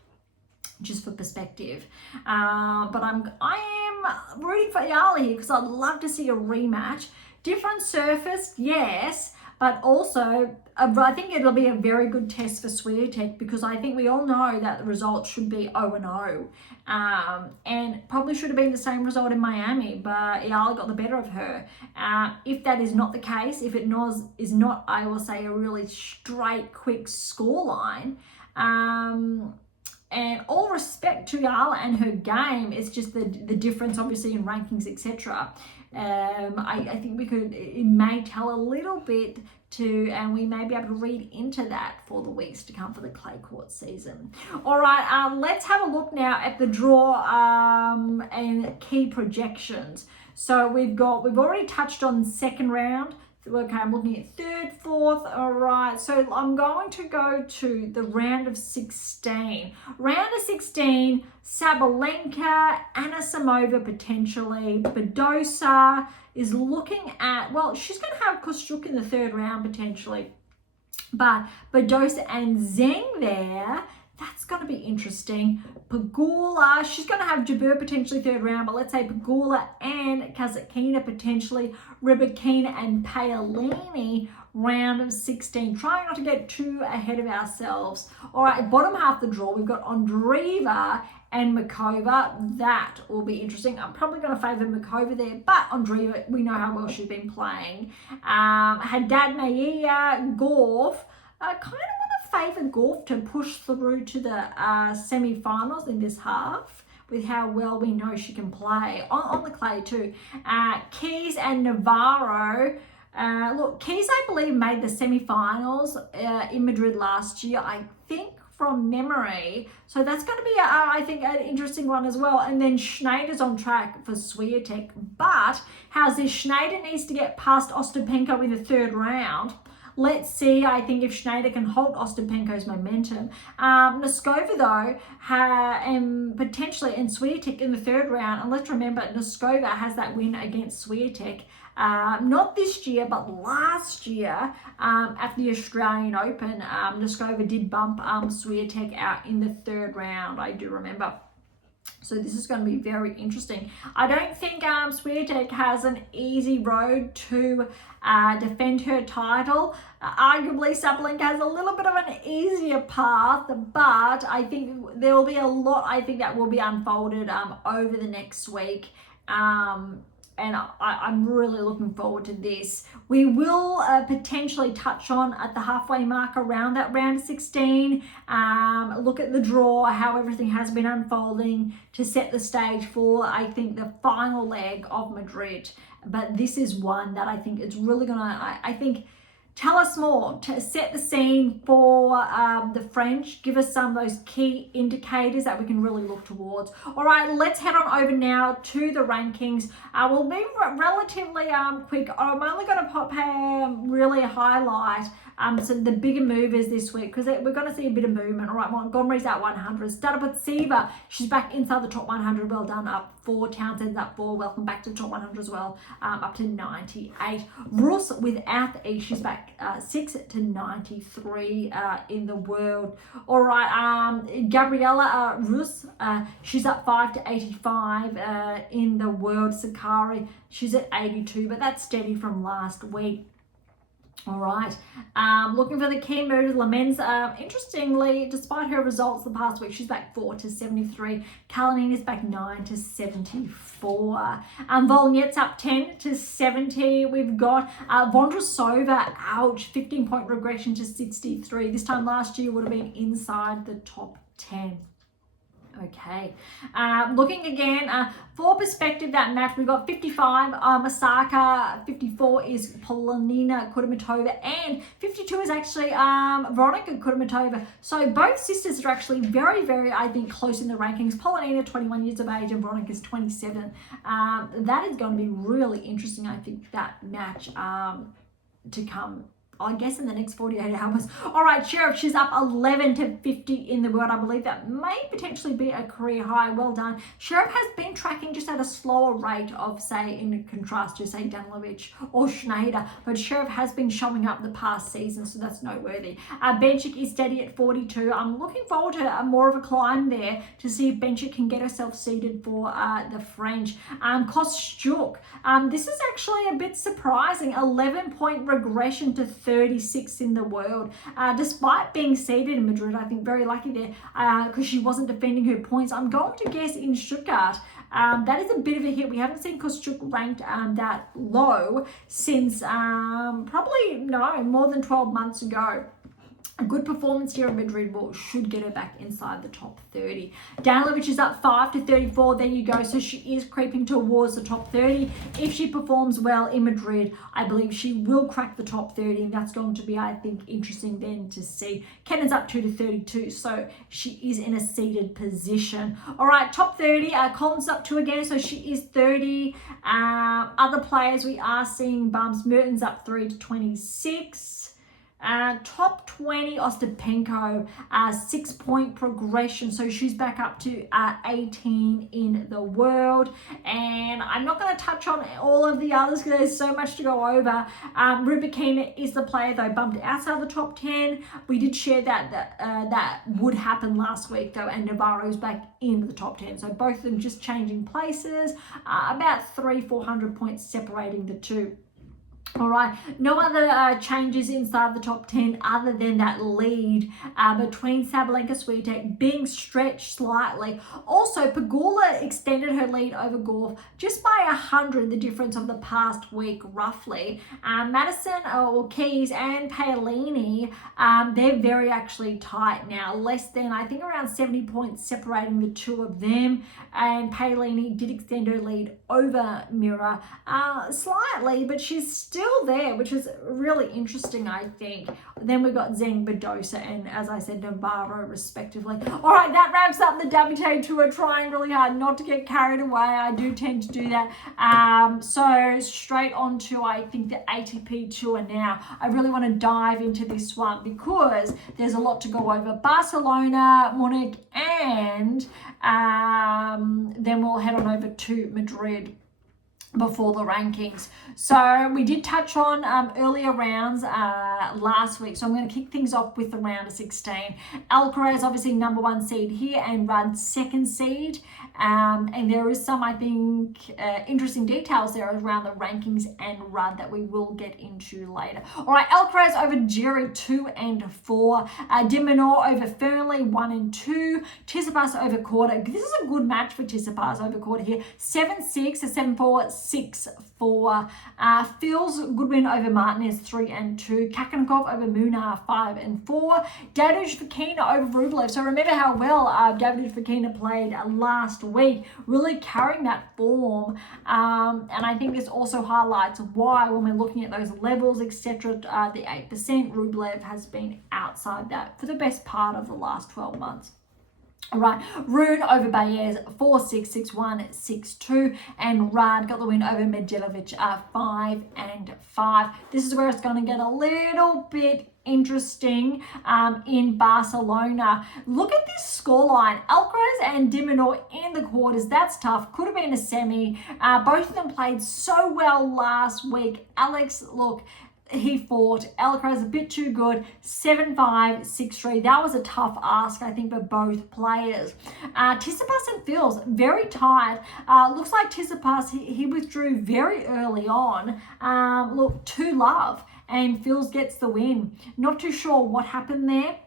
just for perspective. But I am rooting for Ayala here because I'd love to see a rematch. Different surface, yes, but also I think it'll be a very good test for Swiatek, because I think we all know that the result should be 0-0, and probably should have been the same result in Miami, but Ayala got the better of her. If that is not the case, if it is not, I will say, a really straight, quick scoreline, and all respect to Ayala and her game, it's just the difference obviously in rankings, etc. I think it may tell a little bit and we may be able to read into that for the weeks to come for the clay court season. All right, let's have a look now at the draw and key projections. So we've already touched on the second round. Okay, I'm looking at third, fourth. All right, so I'm going to go to the round of 16. Round of 16, Sabalenka, Anisimova potentially, Badosa is looking at, well, she's going to have Kostyuk in the third round potentially, but Badosa and Zheng there, that's going to be interesting. Pegula, she's going to have Jabeur potentially third round, but let's say Pegula and Kasatkina potentially, Rybakina and Paolini round of 16. Trying not to get too ahead of ourselves. All right, bottom half of the draw, we've got Andreeva and Mikova. That will be interesting. I'm probably going to favour Mikova there, but Andreeva, we know how well she's been playing. Haddad Maia, Gauff, kind of favour Gauff to push through to the semi-finals in this half, with how well we know she can play on the clay too. Keys and Navarro. Look, Keys, I believe, made the semi-finals in Madrid last year, I think, from memory. So that's going to be, I think, an interesting one as well. And then Schneider's on track for Swiatek. But how's this? Schneider needs to get past Ostapenko in the third round. Let's see, I think, if Schneider can halt Ostapenko's momentum. Noskova, though, and potentially, and Swiatek in the third round. And let's remember, Noskova has that win against Swiatek. Not this year, but last year at the Australian Open. Noskova did bump Swiatek out in the third round, I do remember. So this is going to be very interesting. I don't think Swiatek has an easy road to defend her title. Arguably, Sabalenka has a little bit of an easier path, but I think there will be a lot, I think, that will be unfolded over the next week. And I'm really looking forward to this. We will potentially touch on at the halfway mark around that round 16, look at the draw, how everything has been unfolding to set the stage for, I think, the final leg of Madrid. But this is one that I think is really gonna, I think, tell us more, to set the scene for the French, give us some of those key indicators that we can really look towards. All right, let's head on over now to the rankings. We'll be relatively quick. I'm only going to pop really highlight so the bigger movers this week, because we're going to see a bit of movement. All right, Montgomery's at 100. Starabatseva, she's back inside the top 100. Well done, up 4. Townsend's up 4. Welcome back to the top 100 as well, up to 98. Rus without the E, she's back 6 to 93 in the world. All right, Gabriela Rus, she's up 5 to 85 in the world. Sakari, she's at 82, but that's steady from last week. All right, looking for the key move, Lamens. Interestingly, despite her results the past week, she's back 4-73. Kalinina is back 9-74. Volnyet's up 10-70. We've got Vondrasova, ouch, 15-point regression to 63. This time last year would have been inside the top 10. Okay, looking again for perspective, that match we've got 55 Masaka, 54 is Polonina Kudermetova, and 52 is actually Veronika Kudermetova. So both sisters are actually very, very, I think, close in the rankings. Polonina 21 years of age and Veronika's 27. That is going to be really interesting, I think, that match to come, I guess, in the next 48 hours. All right, Sheriff, she's up 11-50 in the world. I believe that may potentially be a career high. Well done. Sheriff has been tracking just at a slower rate of, say, in contrast to, say, Danilovic or Schneider, but Sheriff has been showing up the past season, so that's noteworthy. Benchik is steady at 42. I'm looking forward to more of a climb there to see if Benchik can get herself seeded for the French. Kostyuk, this is actually a bit surprising. 11-point regression to 36 in the world, despite being seeded in Madrid. I think very lucky there because she wasn't defending her points. I'm going to guess in Stuttgart. That is a bit of a hit. We haven't seen Kostyuk ranked that low since probably more than 12 months ago. A good performance here in Madrid should get her back inside the top 30. Danilovic is up 5-34. There you go. So she is creeping towards the top 30. If she performs well in Madrid, I believe she will crack the top 30. And that's going to be, I think, interesting then to see. Kennan's up 2-32. So she is in a seated position. All right, top 30. Collins up 2 again. So she is 30. Other players we are seeing bumps. Mertens up 3-26. Top 20, Ostapenko, 6-point progression. So she's back up to 18 in the world. And I'm not going to touch on all of the others because there's so much to go over. Rubikina is the player, though, bumped outside the top 10. We did share that would happen last week, though, and Navarro's back in the top 10. So both of them just changing places, about 300-400 points separating the two. All right, no other changes inside the top 10 other than that lead between Sabalenka Swiatek being stretched slightly. Also, Pegula extended her lead over Gauff just by 100, the difference of the past week, roughly. Madison, Keys, and Paolini, they're very actually tight now. Less than, I think, around 70 points separating the two of them. And Paolini did extend her lead over Mira slightly, but she's still there, which is really interesting, I think. Then we've got Zeng, Badosa, and, as I said, Navarro, respectively. All right, that wraps up the WTA Tour. Trying really hard not to get carried away. I do tend to do that. So straight on to, I think, the ATP Tour now. I really want to dive into this one because there's a lot to go over. Barcelona, Munich, and then we'll head on over to Madrid before the rankings. So we did touch on earlier rounds last week, so I'm going to kick things off with the round of 16. Alcaraz obviously number 1 seed here and Rudd 2nd seed, and there is some, I think, interesting details there around the rankings and Rudd that we will get into later. All right, Alcaraz over Jiri 2 and 4, De Minaur over Fernley 1 and 2, Tsitsipas over Korda. This is a good match for Tsitsipas over Korda here, 7-6, 7-4, 6-4. Phil's good win over Martinez 3 and 2. Kakanakov over Munar 5 and 4. Davidovich Fokina over Rublev. So remember how well Davidovich Fokina played last week, really carrying that form. And I think this also highlights why, when we're looking at those levels, etc., the 8%, Rublev has been outside that for the best part of the last 12 months. All right, Rune over Baez 4-6, 6-1, 6-2, and Rudd got the win over Medjelovic 5 and 5. This is where it's going to get a little bit interesting in Barcelona. Look at this scoreline. Alcaraz and De Minaur in the quarters. That's tough. Could have been a semi. Both of them played so well last week. Alex, look, he fought. Alcaraz a bit too good. 7-5, 6-3. That was a tough ask, I think, for both players. Tsitsipas and Fils, very tight. Looks like Tsitsipas, he withdrew very early on. Look, 2-love. and Fils gets the win. Not too sure what happened there.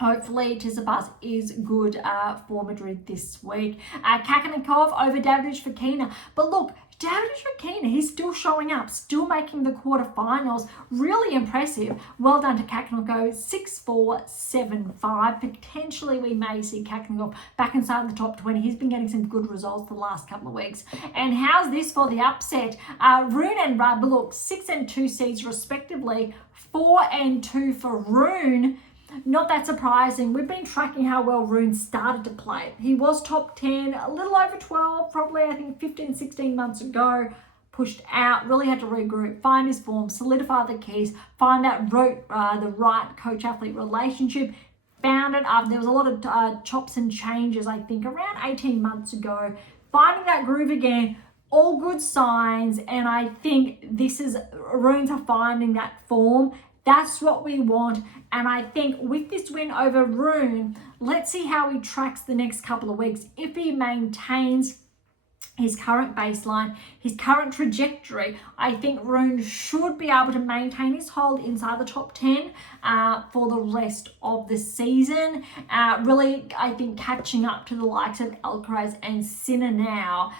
Hopefully, Tsitsipas is good for Madrid this week. Kakannikov over Davidovich Fokina. But look, Davidovich Fokina, he's still showing up, still making the quarterfinals. Really impressive. Well done to Kakannikov, 6-4, 7-5. Potentially, we may see Kakannikov back inside the top 20. He's been getting some good results the last couple of weeks. And how's this for the upset? Rune and Rudd, look, 6 and 2 seeds respectively. 4 and 2 for Rune. Not that surprising. We've been tracking how well Rune started to play. He was top 10, a little over 12, probably I think 15, 16 months ago. Pushed out, really had to regroup, find his form, solidify the keys, find that the right coach-athlete relationship. Found it up. There was a lot of chops and changes, I think, around 18 months ago. Finding that groove again. All good signs, and I think Rune's finding that form. That's what we want. And I think with this win over Rune, let's see how he tracks the next couple of weeks. If he maintains his current baseline, his current trajectory, I think Rune should be able to maintain his hold inside the top 10 for the rest of the season. Really, I think catching up to the likes of Alcaraz and Sinner now,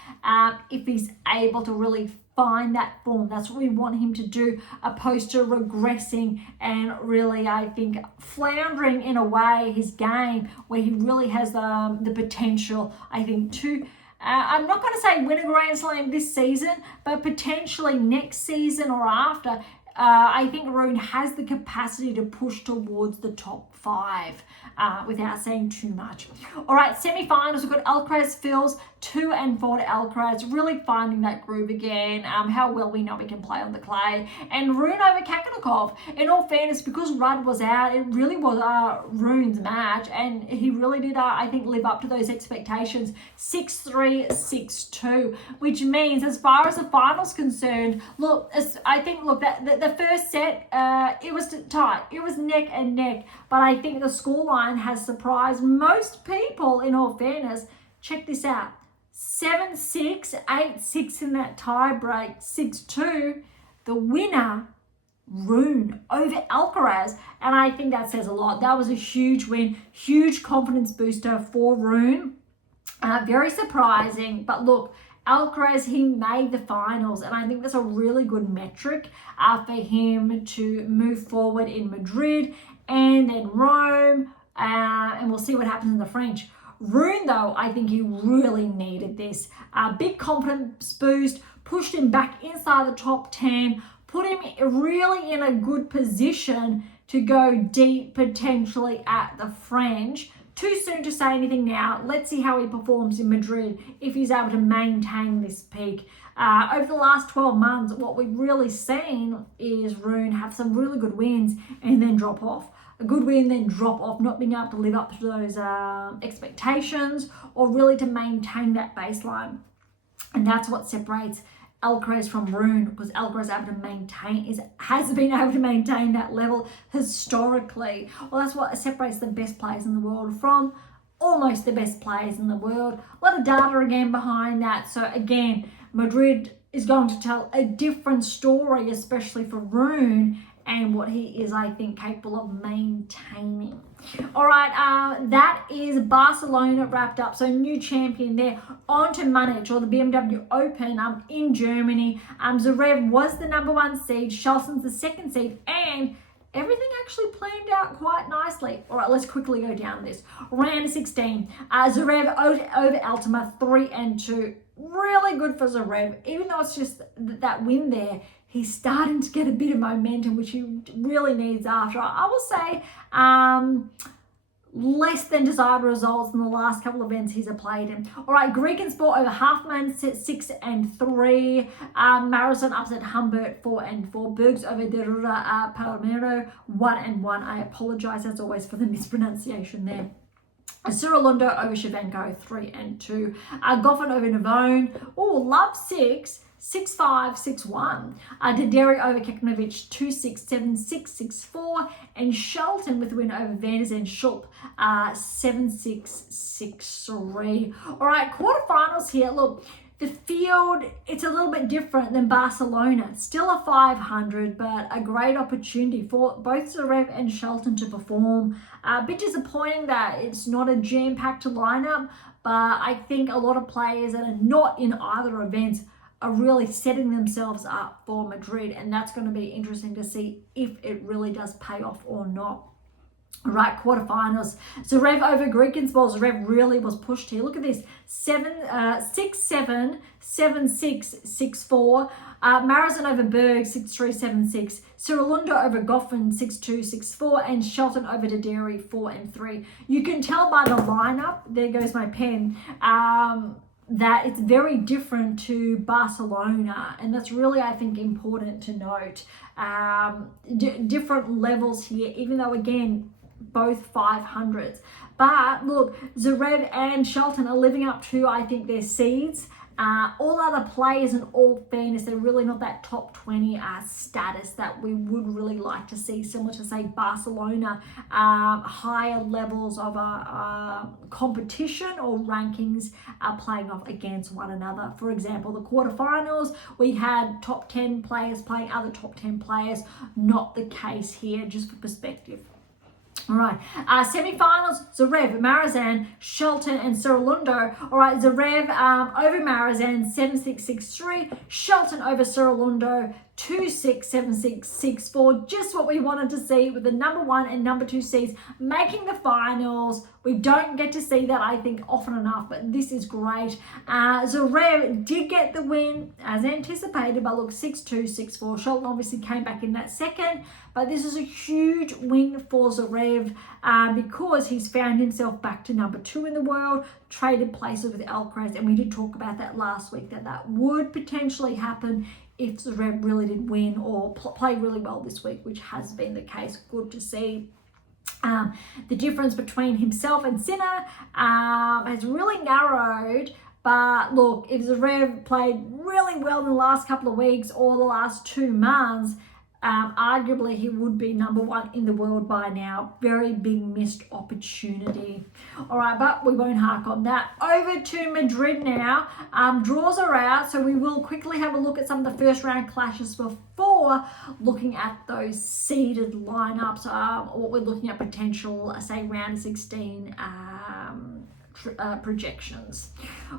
if he's able to really find that form. That's what we want him to do, opposed to regressing and really, I think, floundering in a way his game where he really has the potential, I think, to I'm not going to say win a Grand Slam this season, but potentially next season or after. I think Rune has the capacity to push towards the top 5 without saying too much. All right, semi-finals, we've got Alcaraz, Fils, 2 and 4 to Alcaraz, really finding that groove again, how well we know he can play on the clay. And Rune over Kakannikov. In all fairness, because Rudd was out, it really was Rune's match, and he really did, I think, live up to those expectations. 6-3, 6-2, which means as far as the finals concerned, look, I think, look, the first set, it was tight. It was neck and neck, but I think the scoreline has surprised most people, in all fairness. Check this out. 7-6, 8-6 in that tie break, 6-2. The winner, Rune over Alcaraz. And I think that says a lot. That was a huge win, huge confidence booster for Rune. Very surprising, but look, Alcaraz, he made the finals, and I think that's a really good metric for him to move forward in Madrid and then Rome, and we'll see what happens in the French. Rune, though, I think he really needed this. Big confidence boost, pushed him back inside the top 10, put him really in a good position to go deep potentially at the French. Too soon to say anything now. Let's see how he performs in Madrid if he's able to maintain this peak. Over the last 12 months, what we've really seen is Rune have some really good wins and then drop off. A good win, then drop off, not being able to live up to those expectations or really to maintain that baseline. And that's what separates Alcaraz from Rune, because Alcaraz has been able to maintain that level historically. Well, that's what separates the best players in the world from almost the best players in the world. A lot of data again behind that. So again, Madrid is going to tell a different story, especially for Rune and what he is, I think, capable of maintaining. All right, that is Barcelona wrapped up. So new champion there. On to Munich, or the BMW Open in Germany. Zverev was the #1 seed. Schalzen's the 2nd seed. And everything actually planned out quite nicely. All right, let's quickly go down this. Round of 16. Zverev over Altama, 3 and 2. Really good for Zverev. Even though it's just that win there, he's starting to get a bit of momentum, which he really needs after, I will say, less than desired results in the last couple of events he's played in. All right, Greek and Sport over Halfman, 6 and 3. Marathon upset Humbert, 4 and 4. Berge over Derura Palomero, 1 and 1. I apologize as always for the mispronunciation there. Cyril-Lundo over Shevchenko, 3 and 2. Goffin over Navone. Oh, love 6. 6-5, 6-1. Dederi over Kekmanovic, 2-6, 7-6, 6-4. And Shelton with the win over Van der Schulp, 7-6, 6-3. All right, quarterfinals here. Look, The field, it's a little bit different than Barcelona. Still a 500, but a great opportunity for both Zverev and Shelton to perform. A bit disappointing that it's not a jam-packed lineup, but I think a lot of players that are not in either events are really setting themselves up for Madrid, and that's going to be interesting to see if it really does pay off or not. All right, quarterfinals. Zverev over Griekenspol. Zverev really was pushed here. Look at this. 6-7, 7-6, 6-4. Marazin over Berge, 6-3, 7-6. Cirilundo over Goffin, 6-2, 6-4. And Shelton over Dederi, 4-3. You can tell by the lineup, there goes my pen, that it's very different to Barcelona, and that's really, I think, important to note. Different levels here, even though, again, both 500s. But look, Zverev and Shelton are living up to, I think, their seeds. All other players, in all fairness, they're really not that top 20 status that we would really like to see, similar to, say, Barcelona, higher levels of competition or rankings playing off against one another. For example, the quarterfinals, we had top 10 players playing other top 10 players. Not the case here, just for perspective. All right, semi-finals, Zverev, Marazin, Shelton, and Cirilundo. All right, Zverev over Marazin, 7-6, 6-3. Shelton over Cirilundo, 2-6, 7-6, 6-4. Just what we wanted to see with the number 1 and number 2 seeds making the finals. We don't get to see that, I think, often enough, but this is great. Zverev did get the win as anticipated, but look, 6-2, 6-4. Shelton obviously came back in that second, but this is a huge win for Zverev because he's found himself back to number 2 in the world, traded places with Alcaraz, and we did talk about that last week, that would potentially happen if Zverev really did win or play really well this week, which has been the case. Good to see. The difference between himself and Sinner has really narrowed. But look, if Zverev played really well in the last couple of weeks or the last 2 months, arguably he would be number 1 in the world by now. Very big missed opportunity. All right, but we won't hark on that. Over to Madrid now. Draws are out, so we will quickly have a look at some of the first round clashes before looking at those seeded lineups. What we're looking at potential, say, round 16 projections.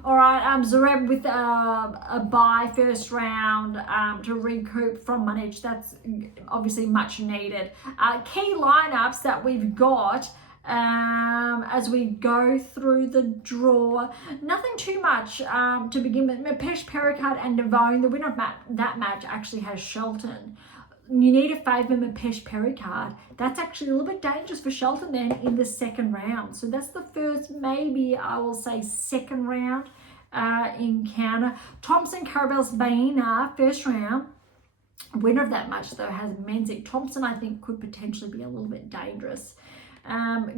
All right, Zverev with a bye first round to recoup from Munich. That's obviously much needed. Key lineups that we've got as we go through the draw. Nothing too much to begin with. Mepesh, Pericard and Navone. The winner of that match actually has Shelton. You need to favour Mepesh Pericard. That's actually a little bit dangerous for Shelton then in the second round. So that's the first, maybe I will say, second round encounter. Thompson, Carabels, Baena, first round. Winner of that match, though, has Menzies. Thompson, I think, could potentially be a little bit dangerous.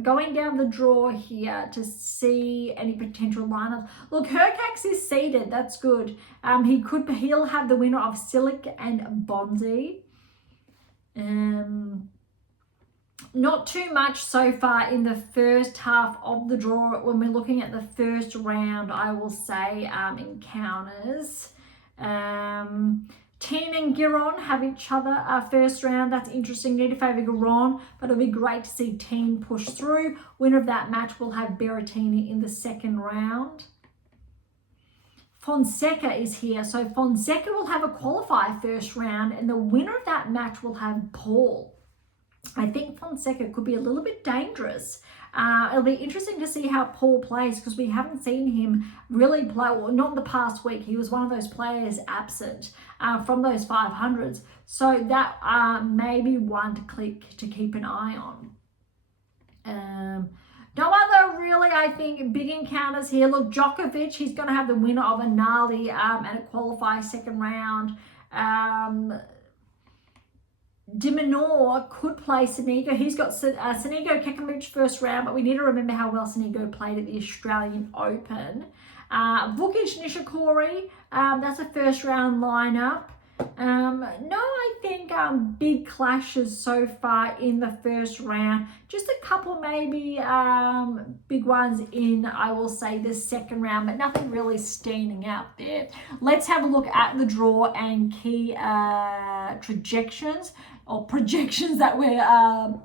Going down the draw here to see any potential lineups. Look, Hercax is seeded. That's good. He'll have the winner of Silic and Bonzi. Not too much so far in the first half of the draw. When we're looking at the first round, I will say encounters. Tien and Giron have each other first round. That's interesting. Need to favour Giron, but it'll be great to see Tien push through. Winner of that match will have Berrettini in the second round. Fonseca is here. So Fonseca will have a qualifier first round, and the winner of that match will have Paul. I think Fonseca could be a little bit dangerous. It'll be interesting to see how Paul plays because we haven't seen him really play, well, not in the past week. He was one of those players absent from those 500s. So that may be one to keep an eye on. No other really, I think, big encounters here. Look, Djokovic, he's going to have the winner of Anali and a qualifier second round. Diminor could play Sonigo. He's got Sonigo Kekmouch first round, but we need to remember how well Sonigo played at the Australian Open. Vukic Nishikori, that's a first round lineup. No, I think big clashes so far in the first round. Just a couple maybe big ones in, I will say, the second round, but nothing really standing out there. Let's have a look at the draw and key projections that we're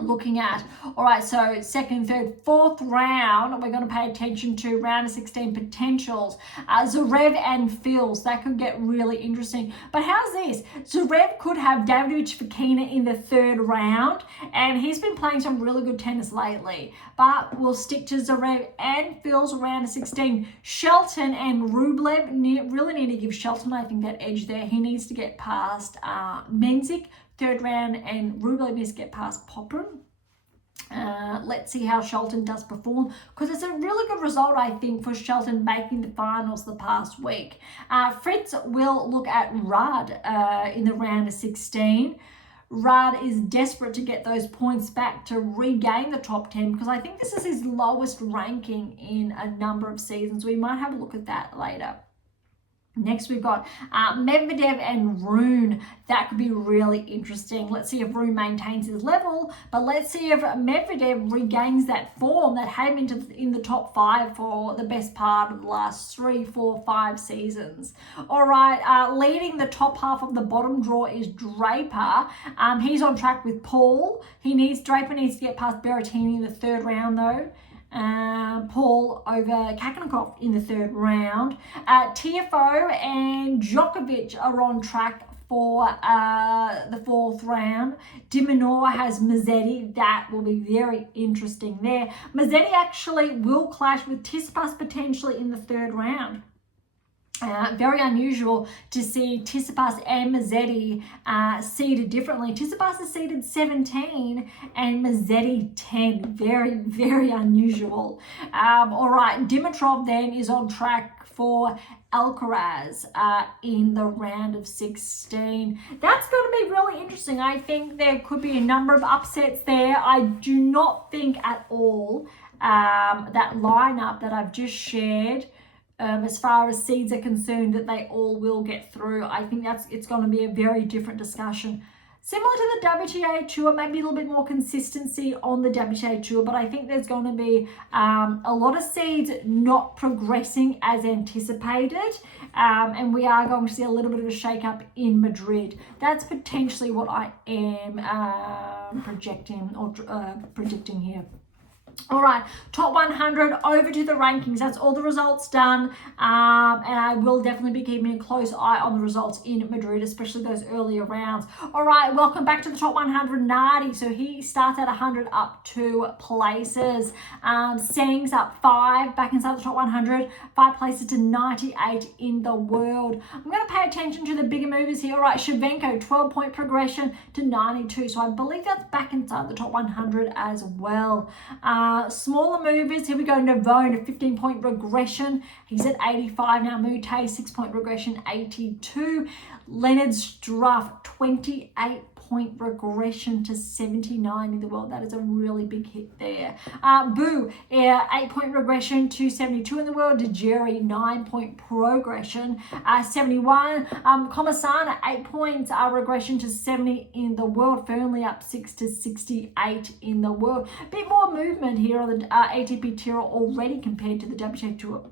looking at. All right, so second, third, fourth round, we're going to pay attention to round of 16 potentials. Zverev and Fils, that could get really interesting. But how's this? Zverev could have Davidovich Fokina in the third round, and he's been playing some really good tennis lately. But we'll stick to Zverev and Fils round of 16. Shelton and Rublev really need to give Shelton, I think, that edge there. He needs to get past Menzik, third round, and Rublev needs to get past Popper. Let's see how Shelton does perform, because it's a really good result, I think, for Shelton making the finals the past week. Fritz will look at Rudd in the round of 16. Rudd is desperate to get those points back to regain the top 10, because I think this is his lowest ranking in a number of seasons. We might have a look at that later. Next, we've got Medvedev and Rune. That could be really interesting. Let's see if Rune maintains his level, but let's see if Medvedev regains that form that had him in the top 5 for the best part of the last 3, 4, 5 seasons. All right, leading the top half of the bottom draw is Draper. He's on track with Paul. Draper needs to get past Berrettini in the third round, though. Paul over Kakanakov in the third round. Tiafoe and Djokovic are on track for the fourth round. Diminor has Mazzetti. That will be very interesting there. Mazzetti actually will clash with Tsitsipas potentially in the third round. Very unusual to see Tsitsipas and Mazzetti seeded differently. Tsitsipas is seeded 17 and Mazzetti 10. Very, very unusual. All right, Dimitrov then is on track for Alcaraz in the round of 16. That's going to be really interesting. I think there could be a number of upsets there. I do not think at all that lineup that I've just shared, as far as seeds are concerned, that they all will get through. I think it's going to be a very different discussion. Similar to the WTA Tour, maybe a little bit more consistency on the WTA Tour, but I think there's going to be a lot of seeds not progressing as anticipated, and we are going to see a little bit of a shake-up in Madrid. That's potentially what I am predicting here. All right, top 100, over to the rankings. That's all the results done, and I will definitely be keeping a close eye on the results in Madrid, especially those earlier rounds. All right, welcome back to the top 100. Nardi, so he starts at 100 up 2 places. Seng's up 5, back inside the top 100, 5 places to 98 in the world. I'm going to pay attention to the bigger movers here. All right, Shevchenko, 12-point progression to 92, so I believe that's back inside the top 100 as well. Smaller movers, here we go. Navone, a 15-point regression. He's at 85 now. Mute, 6-point regression, 82. Leonard Struff, 28-point regression to 79 in the world. That is a really big hit there. Boo, 8-point regression to 72 in the world. Dejeri, 9-point progression, 71. Komasana, 8 points regression to 70 in the world. Firmly up 6 to 68 in the world. Bit more movement here on the ATP Tour already compared to the WTA Tour.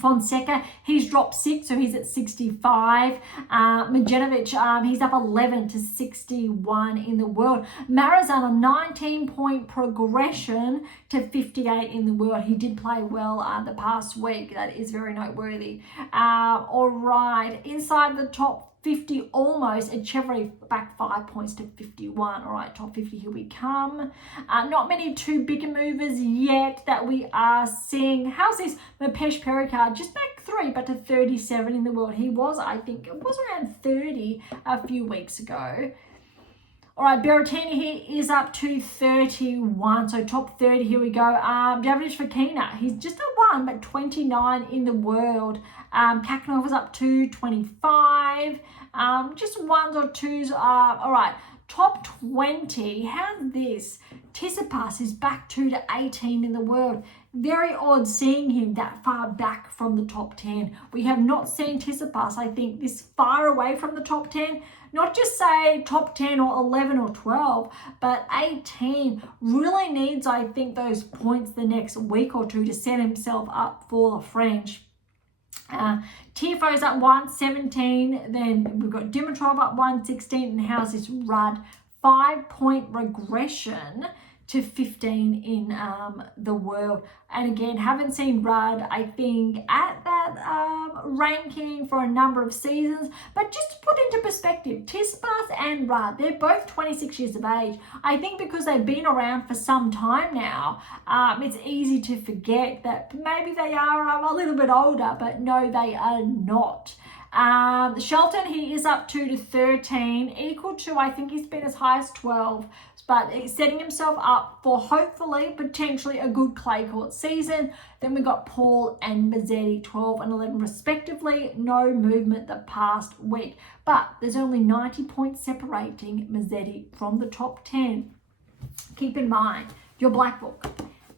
Fonseca, he's dropped 6, so he's at 65. Majenovic, he's up 11 to 61 in the world. Marazan, a 19-point progression to 58 in the world. He did play well the past week. That is very noteworthy. All right, inside the top 50 almost, and Chevrolet back 5 points to 51. All right, top 50, here we come. Not many too bigger movers yet that we are seeing. How's this? Mapesh Perikar, just back 3, but to 37 in the world. He was, I think, it was around 30 a few weeks ago. All right, Berrettini, he is up to 31, so top 30, here we go. Davidovich Fokina, he's just at 1, but 29 in the world. Kakanov was up to 25. Just 1s or 2s. All right, Top 20, how's this? Tsitsipas is back 2 to 18 in the world. Very odd seeing him that far back from the top 10. We have not seen Tsitsipas, I think, this far away from the top 10. Not just say top 10 or 11 or 12, but 18. Really needs, I think, those points the next week or two to set himself up for the French. Tiafoe's up 117, then we've got Dimitrov up 116, and how's this Rudd? 5-point regression to 15 in the world. And again, haven't seen Rudd, I think, at that ranking for a number of seasons. But just to put into perspective, Tsitsipas and Rudd, they're both 26 years of age. I think because they've been around for some time now, it's easy to forget that maybe they are a little bit older, but no, they are not. Shelton, he is up 2 to 13, equal to, I think he's been as high as 12, but he's setting himself up for hopefully, potentially a good clay court season. Then we got Paul and Mazzetti, 12 and 11 respectively. No movement the past week, but there's only 90 points separating Mazzetti from the top 10. Keep in mind, your black book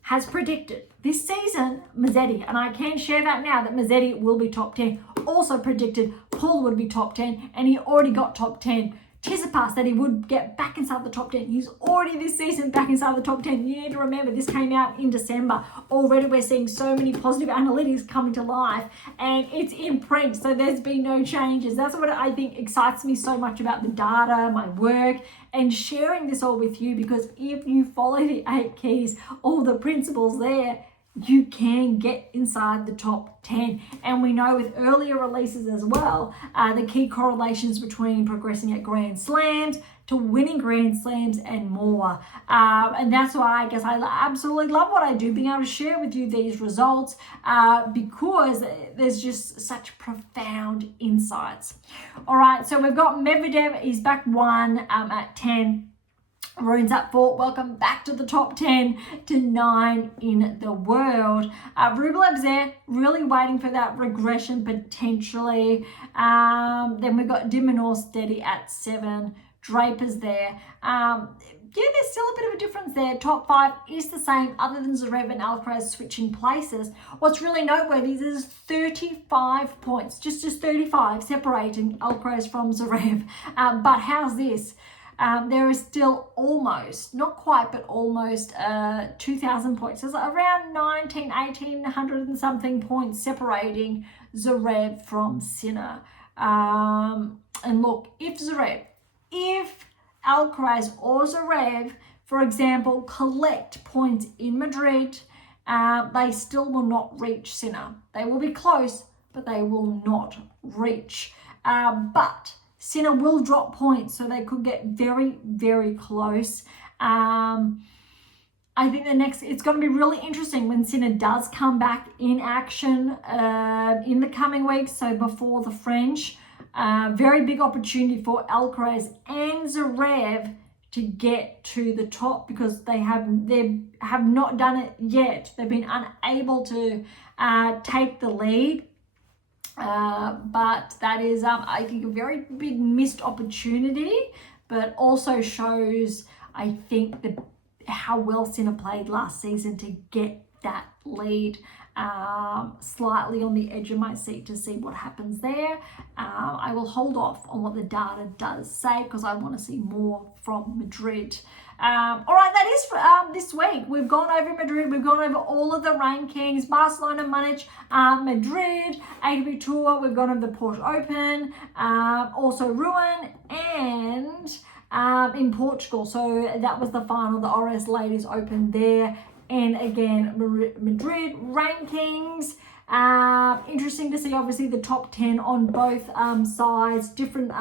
has predicted this season Mazzetti, and I can share that now, that Mazzetti will be top 10. Also predicted Paul would be top 10, and he already got top 10. Tsitsipas, that he would get back inside the top 10. He's already this season back inside the top 10. You need to remember, this came out in December. Already we're seeing so many positive analytics coming to life, and it's in print, so there's been no changes. That's what I think excites me so much about the data, my work, and sharing this all with you, because if you follow the 8 keys, all the principles there, you can get inside the top 10. And we know with earlier releases as well, the key correlations between progressing at Grand Slams to winning Grand Slams and more. And that's why I guess I absolutely love what I do, being able to share with you these results, because there's just such profound insights. All right, so we've got Medvedev, he's back 1 at 10. Rune's up 4. Welcome back to the top 10 to 9 in the world. Rublev's there, really waiting for that regression potentially. Then we've got Dimonor steady at 7. Draper's there. Yeah, there's still a bit of a difference there. Top 5 is the same, other than Zverev and Alcaraz switching places. What's really noteworthy is there's 35 points, just 35 separating Alcaraz from Zverev. But how's this? There is still almost, not quite, but almost 2,000 points. There's around 1,800 and something points separating Zverev from Sinner. And look, if Alcaraz or Zverev, for example, collect points in Madrid, they still will not reach Sinner. They will be close, but they will not reach. But Sinner will drop points, so they could get very, very close. I think it's going to be really interesting when Sinner does come back in action in the coming weeks, so before the French. Very big opportunity for Alcaraz and Zverev to get to the top, because they have not done it yet. They've been unable to take the lead. But that is, I think, a very big missed opportunity, but also shows, I think, how well Sinner played last season to get that lead. Slightly on the edge of my seat to see what happens there. I will hold off on what the data does say, because I want to see more from Madrid. All right, that is for this week. We've gone over Madrid. We've gone over all of the rankings. Barcelona, Munich, Madrid, ATP Tour. We've gone over the Porsche Open, also Rouen, and in Portugal. So that was the final, the Oeiras Ladies Open there. And again, Madrid rankings. Interesting to see, obviously, the top 10 on both sides. Different,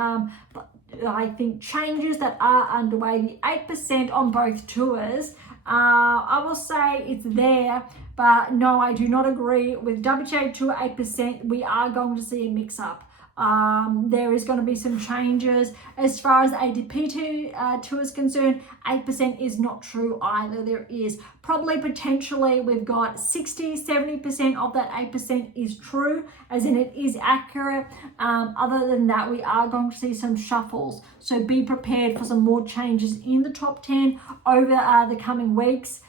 I think, changes that are underway. The 8% on both tours. I will say it's there, but no, I do not agree with WTA Tour 8%. We are going to see a mix-up There is going to be some changes. As far as the ATP tour is concerned, 8% is not true either. There is probably potentially we've got 60-70% of that 8% is true, as in it is accurate. Other than that, we are going to see some shuffles. So be prepared for some more changes in the top 10 over the coming weeks.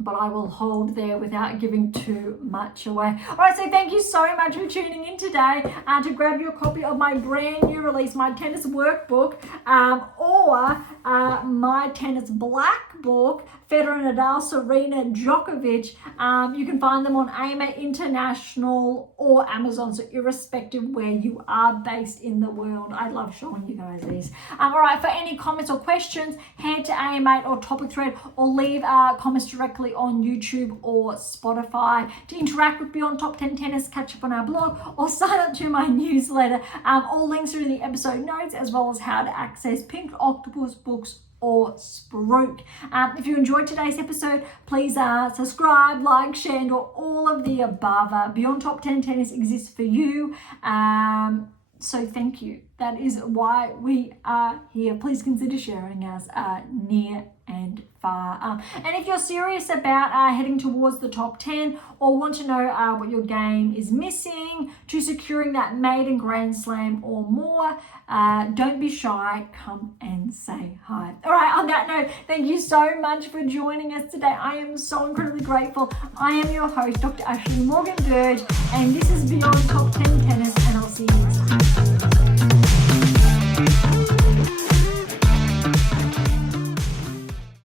But I will hold there without giving too much away. All right, so thank you so much for tuning in today to grab your copy of my brand new release, my tennis workbook, or my tennis black book, Federer, Nadal, Serena, Djokovic. You can find them on AM8 International or Amazon, so irrespective where you are based in the world. I love showing you guys these. All right, for any comments or questions, head to AM8 or Topic Thread, or leave comments directly on YouTube or Spotify. To interact with Beyond Top 10 Tennis, catch up on our blog, or sign up to my newsletter. All links are in the episode notes, as well as how to access Pink Octopus books or Spruik. If you enjoyed today's episode, please subscribe, like, share, and all of the above. Beyond Top 10 Tennis exists for you. So thank you. That is why we are here. Please consider sharing us near and far. And if you're serious about heading towards the top 10, or want to know what your game is missing to securing that maiden Grand Slam or more, don't be shy. Come and say hi. All right, on that note, thank you so much for joining us today. I am so incredibly grateful. I am your host, Dr. Ashley Morgan Berge, and this is Beyond Top 10 Tennis, and I'll see you next time.